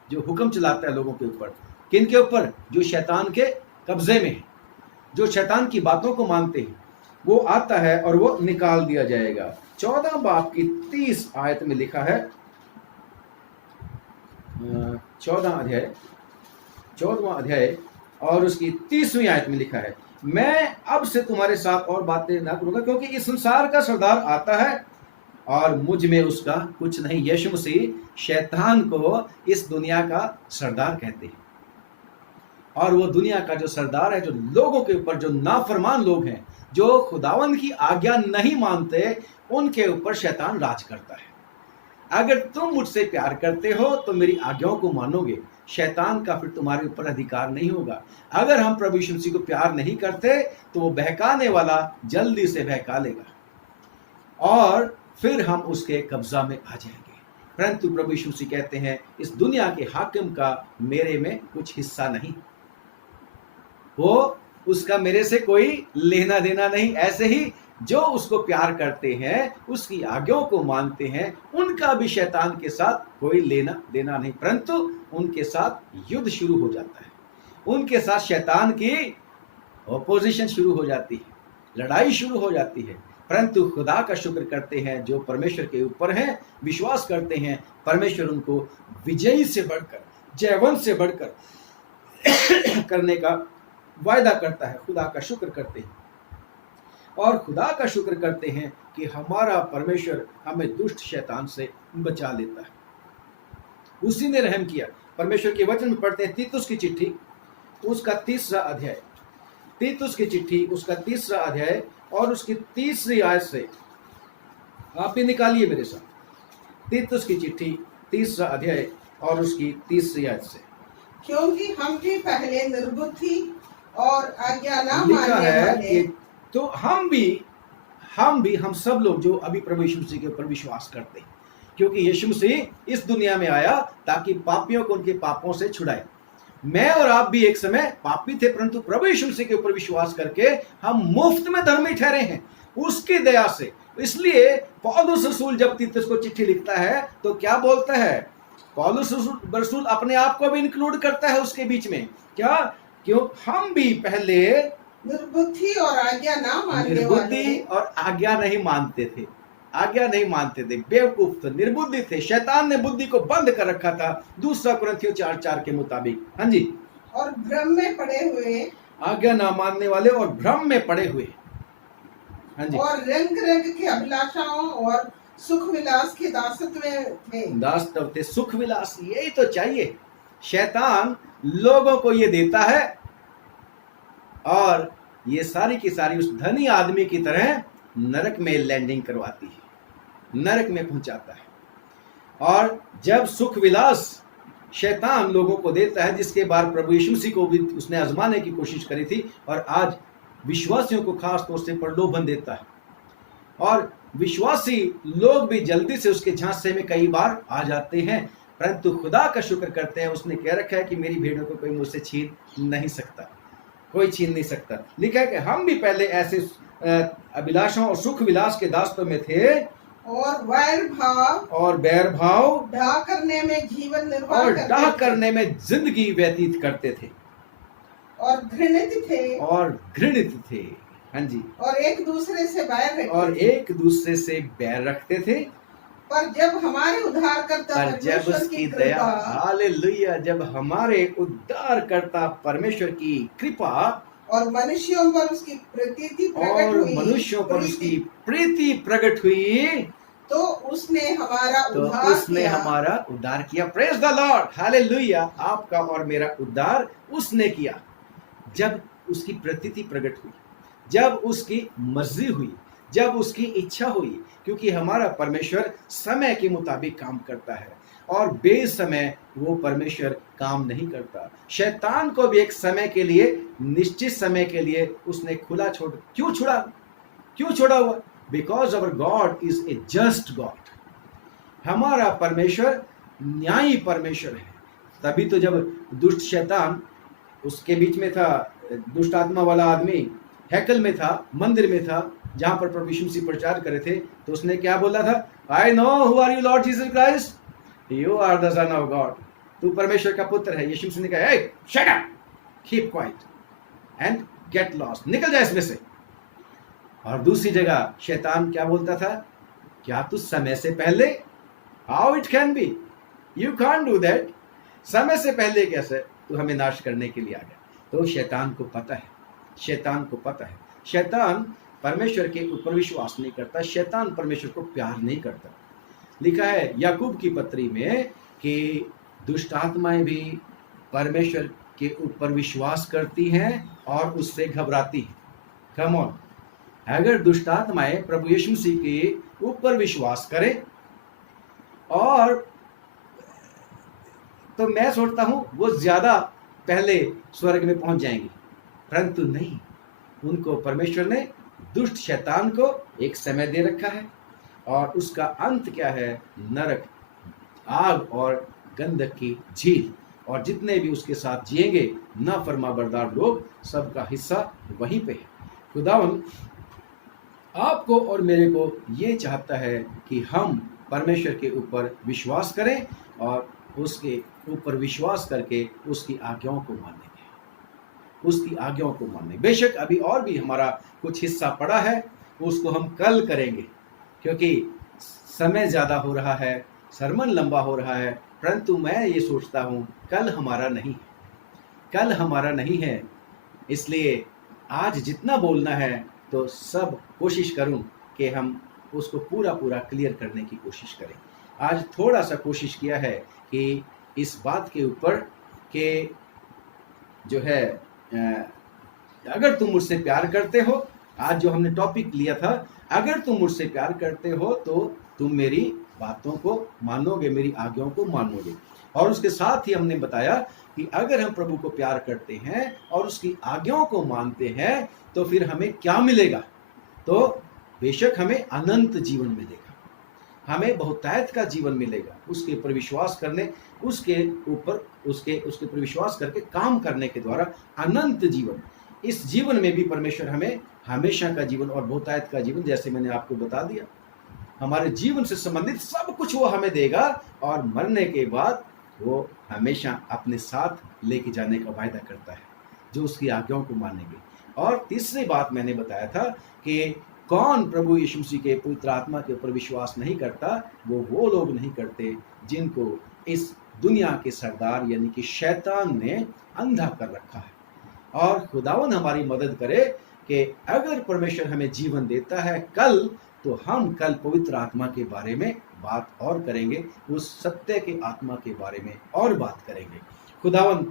जो हुक्म चलाता है लोगों के ऊपर, किन के ऊपर? जो शैतान के कब्जे में है, जो शैतान की बातों को मानते हैं, वो आता है और वो निकाल दिया जाएगा। 14 बाब की 30 आयत में लिखा है, 14वां अध्याय और उसकी 30वीं आयत में लिखा है, मैं अब से तुम्हारे साथ और बातें ना करूंगा, क्योंकि इस संसार का सरदार आता है और मुझ में उसका कुछ नहीं। यीशु मसीह शैतान को इस दुनिया का सरदार कहते हैं, और वो दुनिया का जो सरदार है, जो लोगों के ऊपर, जो नाफरमान लोग हैं, जो खुदावंद की आज्ञा नहीं मानते, उनके ऊपर शैतान राज करता है। अगर तुम मुझसे प्यार करते हो तो मेरी आज्ञाओं को मानोगे, शैतान का फिर तुम्हारे ऊपर अधिकार नहीं होगा। अगर हम प्रभु यीशु मसीह को प्यार नहीं करते तो वो बहकाने वाला जल्दी से बहका लेगा और फिर हम उसके कब्जा में आ जाएंगे। परंतु प्रभु यीशु मसीह कहते हैं, इस दुनिया के हाकिम का मेरे में कुछ हिस्सा नहीं, वो उसका मेरे से कोई लेना देना नहीं। ऐसे ही जो उसको प्यार करते हैं, उसकी आज्ञाओं को मानते हैं, उनका भी शैतान के साथ कोई लेना देना नहीं, परंतु उनके साथ युद्ध शुरू हो जाता है, उनके साथ शैतान की ऑपोजिशन शुरू हो जाती है, लड़ाई शुरू हो जाती है। परंतु खुदा का शुक्र करते हैं, जो परमेश्वर के ऊपर हैं, विश्वास करते हैं, परमेश्वर उनको विजयी से बढ़कर, जयवंत से बढ़कर करने का वायदा करता है। खुदा का शुक्र करते हैं और खुदा का शुक्र करते हैं कि हमारा परमेश्वर हमें दुष्ट शैतान से बचा लेता है, उसी ने रहम किया। परमेश्वर के वचन में पढ़ते हैं, तीतुस की चिट्ठी उसका 3रा अध्याय, तीतुस की चिट्ठी उसका 3रा अध्याय और उसकी 3री आयत से, आप भी निकालिए मेरे साथ, तीतुस की चिट्ठी 3रा अध्याय और उसकी 3री आयत से। क्योंकि हम भी पहले निर्बुद्धि और आज्ञा ना लिखा मानने है वाले, कि तो हम सब लोग जो अभी प्रभु यीशु मसीह के ऊपर विश्वास करते हैं, क्योंकि यीशु मसीह इस दुनिया में आया ताकि पापियों को उनके पापों से छुड़ाए, मैं और आप भी एक समय पापी थे, परंतु प्रभु यीशु मसीह के ऊपर विश्वास करके हम मुफ्त में धर्मी ठहरे हैं उसकी दया से। इसलिए पौलुस रसूल जब तीतुस को चिट्ठी लिखता है तो क्या बोलता है? पौलुस रसूल अपने आप को भी इंक्लूड करता है उसके बीच में। क्या? क्यों हम भी पहले निर्बुद्धि और आज्ञा ना मानने निर्बुद्धि वाले और आज्ञा नहीं मानते थे, आज्ञा नहीं मानते थे, बेवकूफ थे, निर्बुद्धि थे। शैतान ने बुद्धि को बंद कर रखा था, 2 कुरिन्थियों 4:4 के मुताबिक। हाँ जी, और भ्रम में पड़े हुए आज्ञा ना मानने वाले और भ्रम में पड़े हुए। हाँ जी, और रंग रंग की अभिलाषाओं और सुख विलास के दासत्व में थे। दासत्व थे, सुख विलास, यही तो चाहिए। शैतान लोगों को ये देता है और ये सारी की सारी उस धनी आदमी की तरह नरक में लैंडिंग करवाती है, नरक में पहुंचाता है। और जब सुख विलास शैतान लोगों को देता है, जिसके बाद प्रभु यीशु मसीह को भी उसने आजमाने की कोशिश करी थी, और आज विश्वासियों को खास तौर से प्रलोभन देता है, और विश्वासी लोग भी जल्दी से उसके झांसे में कई बार आ जाते हैं, परंतु खुदा का शुक्र करते हैं, उसने कह रखा है कि मेरी भेड़ों को कोई मुझसे छीन नहीं सकता, कोई छीन नहीं सकता। लिखा है कि हम भी पहले ऐसे अभिलाषाओं और सुख विलास के दास्तों में थे, और वैर भाव और बैर भाव डाह करने में जीवन निर्वाह और करते डाह थे, करने में जिंदगी व्यतीत करते थे, और घृणित थे, और घृणित थे। हाँ जी, और एक दूसरे से बैर रखते और थे। एक दूसरे से बैर रखते थे। पर जब हमारे उद्धारकर्ता पर जब परमेश्वर उसकी की दया, कृपा हालेलुया, जब हमारे उद्धारकर्ता परमेश्वर की कृपा और मनुष्यों पर उसकी प्रीति प्रकट और हुई, मनुष्यों पर उसकी प्रीति प्रकट हुई, तो उसने हमारा तो उद्धार उसने किया। हमारा उद्धार किया। Praise the Lord, hallelujah. आपका और मेरा उद्धार उसने किया जब उसकी प्रतीति प्रकट हुई, जब उसकी मर्जी हुई, जब उसकी इच्छा हुई, क्योंकि हमारा परमेश्वर समय के मुताबिक काम करता है और बेसमय वो परमेश्वर काम नहीं करता। शैतान को भी एक समय के लिए, निश्चित समय के लिए उसने खुला छोड़, क्यों छोड़ा हुआ? Because our God is a just God. हमारा परमेश्वर न्यायी परमेश्वर है। तभी तो जब दुष्ट शैतान उसके बीच में था, दुष्ट आत्मा वाला आदमी हैकल में था, मंदिर में था, जहां पर प्रभु यीशु मसीह प्रचार करे थे, तो उसने क्या बोला था? I know who are you Lord Jesus Christ, you are the Son of God. तू परमेश्वर का पुत्र है। यीशु मसीह ने कहा, hey, shut up, keep quiet and get lost, निकल जा इसमें से। और दूसरी जगह शैतान क्या बोलता था? क्या तू समय से पहले, how it can be, you can't do that, समय से पहले कैसे? तू हमें नाश करने के लिए आ गया। तो शैतान को पता है, शैतान को पता है, शैतान परमेश्वर के ऊपर विश्वास नहीं करता, शैतान परमेश्वर को प्यार नहीं करता। लिखा है याकूब की पत्री में कि दुष्ट आत्माएं भी परमेश्वर के ऊपर विश्वास करती हैं और उससे घबराती हैं। कम ऑन, अगर दुष्ट आत्माएं प्रभु यीशु मसीह के ऊपर विश्वास करें और, तो मैं सोचता हूं वो ज्यादा पहले स्वर्ग में पहुंच जाएंगे, परंतु नहीं, उनको परमेश्वर ने, दुष्ट शैतान को एक समय दे रखा है और उसका अंत क्या है? नरक, आग और गंधक की झील, और जितने भी उसके साथ जिएंगे ना फरमाबरदार लोग, सबका हिस्सा वहीं पे है। खुदावन आपको और मेरे को ये चाहता है कि हम परमेश्वर के ऊपर विश्वास करें और उसके ऊपर विश्वास करके उसकी आज्ञाओं को मानें, उसकी आज्ञाओं को मानें। बेशक अभी और भी हमारा कुछ हिस्सा पड़ा है, उसको हम कल करेंगे, क्योंकि समय ज़्यादा हो रहा है, सरमन लंबा हो रहा है, परंतु मैं ये सोचता हूँ कल हमारा नहीं है, कल हमारा नहीं है। इसलिए आज जितना बोलना है तो सब कोशिश करूँ कि हम उसको पूरा क्लियर करने की कोशिश करें। आज थोड़ा सा कोशिश किया है कि इस बात के ऊपर कि जो है, अगर तुम मुझसे प्यार करते हो, आज जो हमने टॉपिक लिया था, अगर तुम मुझसे प्यार करते हो तो तुम मेरी बातों को मानोगे, मेरी आज्ञाओं को मानोगे। और उसके साथ ही हमने बताया कि अगर हम प्रभु को प्यार करते हैं और उसकी आज्ञाओं को मानते हैं तो फिर हमें क्या मिलेगा? तो बेशक हमें अनंत जीवन मिलेगा, हमें बहुतायत का जीवन मिलेगा। उसके ऊपर विश्वास करने, उसके ऊपर उसके उसके ऊपर विश्वास करके काम करने के द्वारा अनंत जीवन, इस जीवन में भी परमेश्वर हमें हमेशा का जीवन और बहुतायत का जीवन, जैसे मैंने आपको बता दिया, हमारे जीवन से संबंधित सब कुछ वो हमें देगा और मरने के बाद वो हमेशा अपने साथ लेके जाने का वायदा करता है जो उसकी आज्ञाओं को मानेंगे। और तीसरी बात मैंने बताया था कि कौन प्रभु यीशु मसीह के पवित्र आत्मा के ऊपर विश्वास नहीं करता, वो लोग नहीं करते जिनको इस दुनिया के सरदार यानी कि शैतान ने अंधा कर रखा है। और खुदावन हमारी मदद करे कि अगर परमेश्वर हमें जीवन देता है कल, तो हम कल पवित्र आत्मा के बारे में बात और करेंगे, उस सत्य के आत्मा के बारे में और बात करेंगे। खुदावन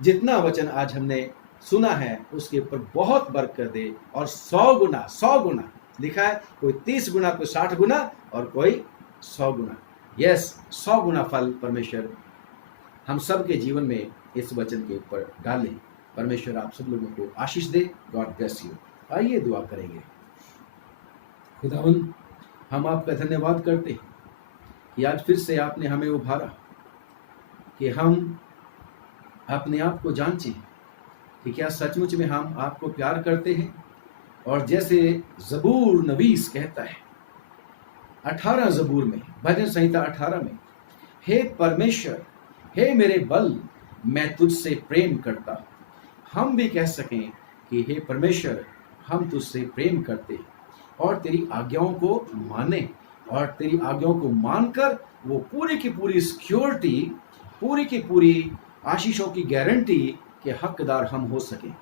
जितना वचन आज हमने सुना है उसके ऊपर बहुत बरकत दे और 100 गुना लिखा है, कोई 30 गुना, कोई 60 गुना और कोई 100 गुना। यस, 100 गुना फल परमेश्वर हम सब के जीवन में इस वचन के ऊपर डाले। परमेश्वर आप सब लोगों को आशीष दे। God bless you. आइए दुआ करेंगे। खुदावन, हम आपका धन्यवाद करते हैं कि आज फिर से आपने हमें उभारा कि हम अपने आप को जांचें कि क्या सचमुच में हम आपको प्यार करते हैं। और जैसे जबूर नवीस कहता है 18 जबूर में, भजन संहिता 18 में, हे परमेश्वर, हे मेरे बल, मैं तुझसे प्रेम करता हूँ। हम भी कह सकें कि हे परमेश्वर, हम तुझसे प्रेम करते और तेरी आज्ञाओं को माने, और तेरी आज्ञाओं को मानकर वो पूरी की पूरी सिक्योरिटी, पूरी की पूरी आशीषों की गारंटी के हकदार हम हो सकें।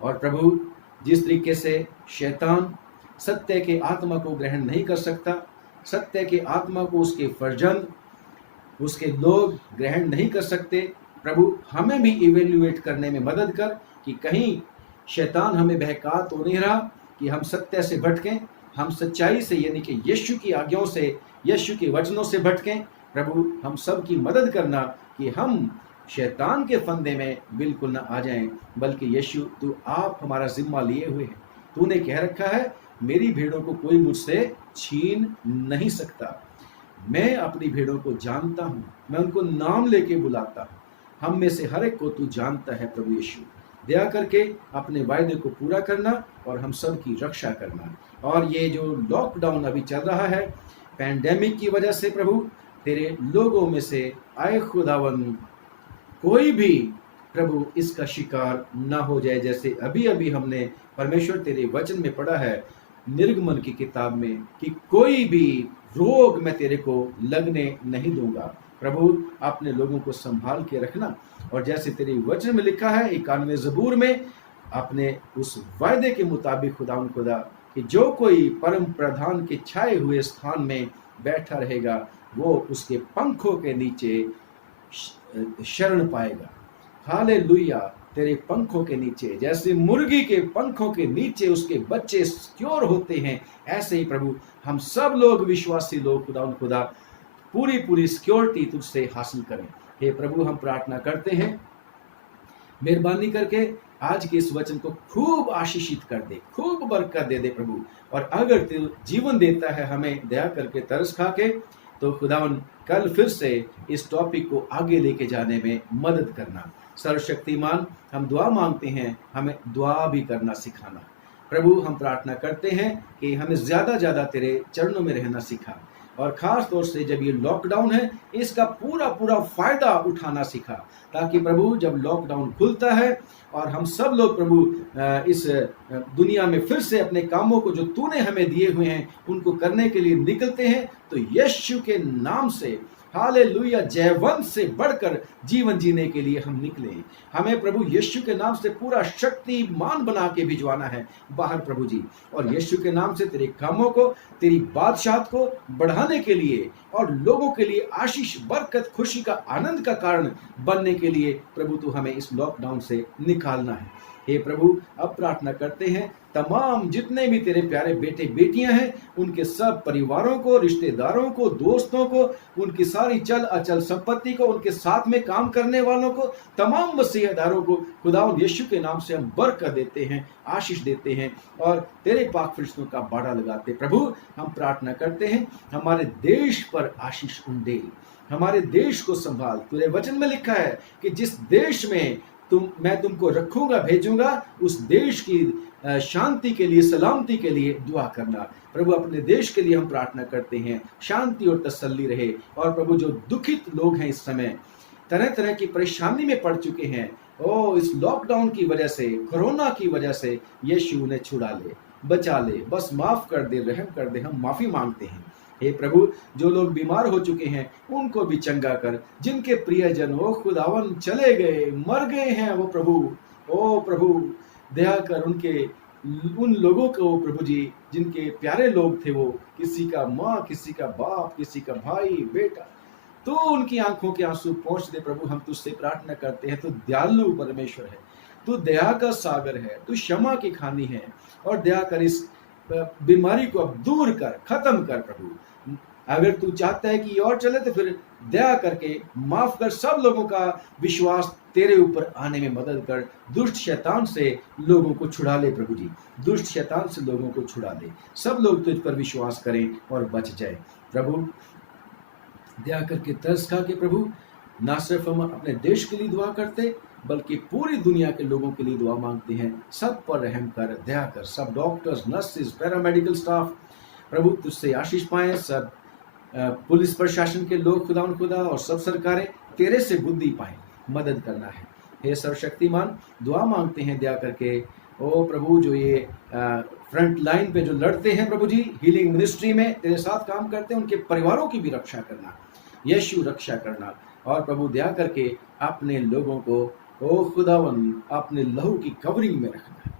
और प्रभु, जिस तरीके से शैतान सत्य के आत्मा को ग्रहण नहीं कर सकता, सत्य के आत्मा को उसके फर्जंद, उसके लोग ग्रहण नहीं कर सकते, प्रभु हमें भी इवेल्युएट करने में मदद कर कि कहीं शैतान हमें बहका तो नहीं रहा कि हम सत्य से भटकें, हम सच्चाई से यानी कि यीशु की आज्ञाओं से, यीशु के वचनों से भटकें। प्रभु हम सब की मदद करना कि हम शैतान के फंदे में बिल्कुल ना आ जाएं, बल्कि यीशु तू आप हमारा जिम्मा लिए हुए है। तूने कह रखा है मेरी भेड़ों को कोई मुझसे छीन नहीं सकता। मैं अपनी भेड़ों को जानता हूँ, मैं उनको नाम लेके बुलाता हूँ। हम में से हर एक को तू जानता है प्रभु यीशु। दया करके अपने वायदे को पूरा करना और हम सब की रक्षा करना। और ये जो लॉकडाउन अभी चल रहा है पैंडेमिक की वजह से, प्रभु तेरे लोगों में से आए खुदावन कोई भी प्रभु इसका शिकार ना हो जाए। जैसे अभी अभी हमने परमेश्वर तेरे वचन में पढ़ा है निर्गमन की किताब में कि कोई भी रोग मैं तेरे को लगने नहीं दूंगा। प्रभु अपने लोगों को संभाल के रखना। और जैसे तेरे वचन में लिखा है 91 ज़बूर में, अपने उस वायदे के मुताबिक खुदा कि जो कोई परम प्रधान के छाए हुए स्थान में बैठा रहेगा वो उसके पंखों के नीचे शरण पाएगा। हालेलुया। तेरे पंखों के नीचे, जैसे मुर्गी के पंखों के नीचे उसके बच्चे सिक्योर होते हैं, ऐसे ही प्रभु हम सब लोग विश्वासी लोग खुदा पूरी पूरी सिक्योरिटी तुझसे हासिल करें। हे प्रभु हम प्रार्थना करते हैं, मेहरबानी करके आज के इस वचन को खूब आशीषित कर दे, खूब बरकत दे दे प्रभु। और अगर तू जीवन देता है हमें दया करके तरस खा के, तो खुदावन कल फिर से इस टॉपिक को आगे लेके जाने में मदद करना। सर्वशक्तिमान हम दुआ मांगते हैं, हमें दुआ भी करना सिखाना। प्रभु हम प्रार्थना करते हैं कि हमें ज़्यादा तेरे चरणों में रहना सिखा, और ख़ास तौर से जब ये लॉकडाउन है इसका पूरा फ़ायदा उठाना सिखा, ताकि प्रभु जब लॉकडाउन खुलता है और हम सब लोग प्रभु इस दुनिया में फिर से अपने कामों को जो तूने हमें दिए हुए हैं उनको करने के लिए निकलते हैं, तो यीशु के नाम से हालेलुया जयवंत से बढ़कर जीवन जीने के लिए हम निकले। हमें प्रभु यीशु के नाम से पूरा शक्तिमान बना के भिजवाना है बाहर प्रभु जी, और यीशु के नाम से तेरे कामों को, तेरी बादशाहत को बढ़ाने के लिए और लोगों के लिए आशीष, बरकत, खुशी का, आनंद का कारण बनने के लिए प्रभु तू हमें इस लॉकडाउन से निकालना है। हे प्रभु, अब प्रार्थना करते हैं तमाम जितने भी तेरे प्यारे बेटे बेटियां हैं, उनके सब परिवारों को, रिश्तेदारों को, दोस्तों को, उनकी सारी चल अचल संपत्ति को, उनके साथ में काम करने वालों को, तमाम मसीहदारों को खुदावंद यीशु के नाम से हम बरकत देते हैं, आशीष देते हैं और तेरे पाक फरिश्तों का बाड़ा लगाते। प्रभु, हम प्रार्थना करते हैं हमारे देश पर आशीष उंडेल, हमारे देश को संभाल। तेरे वचन में लिखा है कि जिस देश में मैं तुमको रखूंगा, भेजूंगा, उस देश की शांति के लिए, सलामती के लिए दुआ करना। प्रभु, अपने देश के लिए हम प्रार्थना करते हैं, शांति और तसल्ली रहे। और प्रभु, जो दुखित लोग हैं इस समय, तरह तरह की परेशानी में पड़ चुके हैं, इस लॉकडाउन की वजह से, कोरोना की वजह से, यीशु उन्हें छुड़ा ले, बचा ले, बस माफ कर दे, रहम कर दे, हम माफी मांगते हैं। हे प्रभु, जो लोग बीमार हो चुके हैं उनको भी चंगा कर, जिनके प्रियजन हो खुदावन चले गए, मर गए हैं, वो प्रभु दया कर उन लोगों को प्रभु जी, जिनके प्यारे लोग थे, वो किसी का माँ, किसी का बाप, किसी का भाई बेटा, तो उनकी आंखों के आंसू पहुंच दे। प्रभु, हम तुझसे प्रार्थना करते हैं, तू दयालु परमेश्वर है, तू दया का सागर है, तू क्षमा की खानी है, और दया कर इस बीमारी को अब दूर कर, खत्म कर। प्रभु, अगर तू चाहता है कि और चले तो फिर दया करके माफ कर, सब लोगों का विश्वास तेरे ऊपर आने में मदद कर। दुष्ट शैतान से लोगों को छुड़ा ले प्रभु जी, दुष्ट शैतान से लोगों को छुड़ा ले, सब लोग तुझ पर विश्वास करें और बच जाए। प्रभु, दया करके तरस खा के प्रभु, ना सिर्फ हम अपने देश के लिए दुआ करते बल्कि पूरी दुनिया के लोगों के लिए दुआ मांगते हैं। सब पर रहम कर, दया कर, सब डॉक्टर्स, नर्सेज, पैरामेडिकल स्टाफ प्रभु तुझसे आशीष पाएं, सब पुलिस प्रशासन के लोग खुदा और सब सरकारें तेरे से बुद्धि पाएं, मदद करना है। हे सर्वशक्तिमान, दुआ मांगते हैं दया करके, ओ प्रभु, जो ये फ्रंट लाइन पे जो लड़ते हैं प्रभु जी, हीलिंग मिनिस्ट्री में तेरे साथ काम करते हैं, उनके परिवारों की भी रक्षा करना, यीशु रक्षा करना। और प्रभु, दया करके अपने लोगों को ओ खुदावन अपने लहू की कवरिंग में रखना,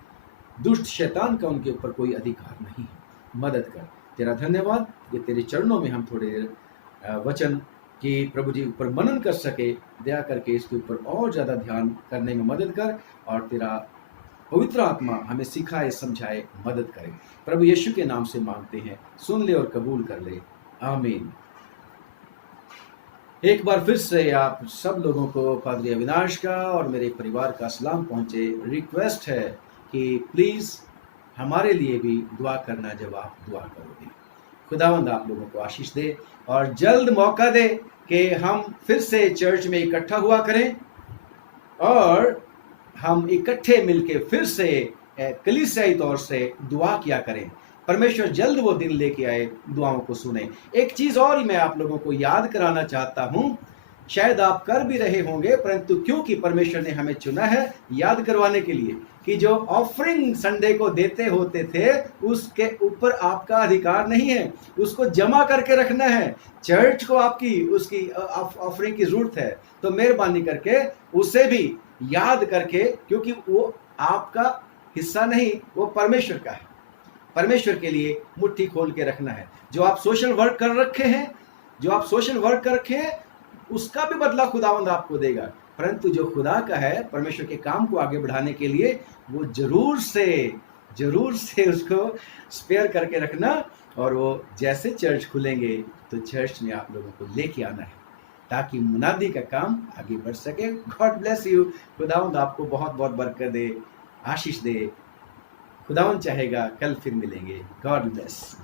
दुष्ट शैतान का उनके ऊपर कोई अधिकार नहीं है, मदद कर। तेरा धन्यवाद, ये तेरे चरणों में हम थोड़ी देर वचन की प्रभु जी ऊपर मनन कर सके, दया करके इसके ऊपर और ज़्यादा ध्यान करने में मदद कर, और तेरा पवित्र आत्मा हमें सिखाए, समझाए, मदद करे। प्रभु यीशु के नाम से मांगते हैं, सुन ले और कबूल कर ले, आमीन। एक बार फिर से आप सब लोगों को पादरी अविनाश का और मेरे परिवार का सलाम पहुंचे। रिक्वेस्ट है कि प्लीज़ हमारे लिए भी दुआ करना जब आप दुआ करोगे। खुदावंद आप लोगों को आशीष दे और जल्द मौका दे कि हम फिर से चर्च में इकट्ठा हुआ करें और हम इकट्ठे मिलके फिर से कलीसियाई तौर से दुआ किया करें। परमेश्वर जल्द वो दिन लेके आए, दुआओं को सुने। एक चीज और ही मैं आप लोगों को याद कराना चाहता हूं, शायद आप कर भी रहे होंगे, परंतु क्योंकि परमेश्वर ने हमें चुना है याद करवाने के लिए कि जो ऑफरिंग संडे को देते होते थे उसके ऊपर आपका अधिकार नहीं है, उसको जमा करके रखना है। चर्च को आपकी उसकी ऑफरिंग की जरूरत है, तो मेहरबानी करके उसे भी याद करके, क्योंकि वो आपका हिस्सा नहीं, वो परमेश्वर का है। परमेश्वर के लिए मुट्ठी खोल के रखना है। जो आप सोशल वर्क कर रखे हैं उसका भी बदला खुदावंद आपको देगा, परंतु जो खुदा का है, परमेश्वर के काम को आगे बढ़ाने के लिए, वो जरूर से उसको स्पेयर करके रखना। और वो जैसे चर्च खुलेंगे तो चर्च में आप लोगों को लेके आना है ताकि मुनादी का काम आगे बढ़ सके। God bless you. खुदावंद आपको बहुत बहुत बरकत दे, आशीष दे। खुदावंद चाहेगा कल फिर मिलेंगे। God bless.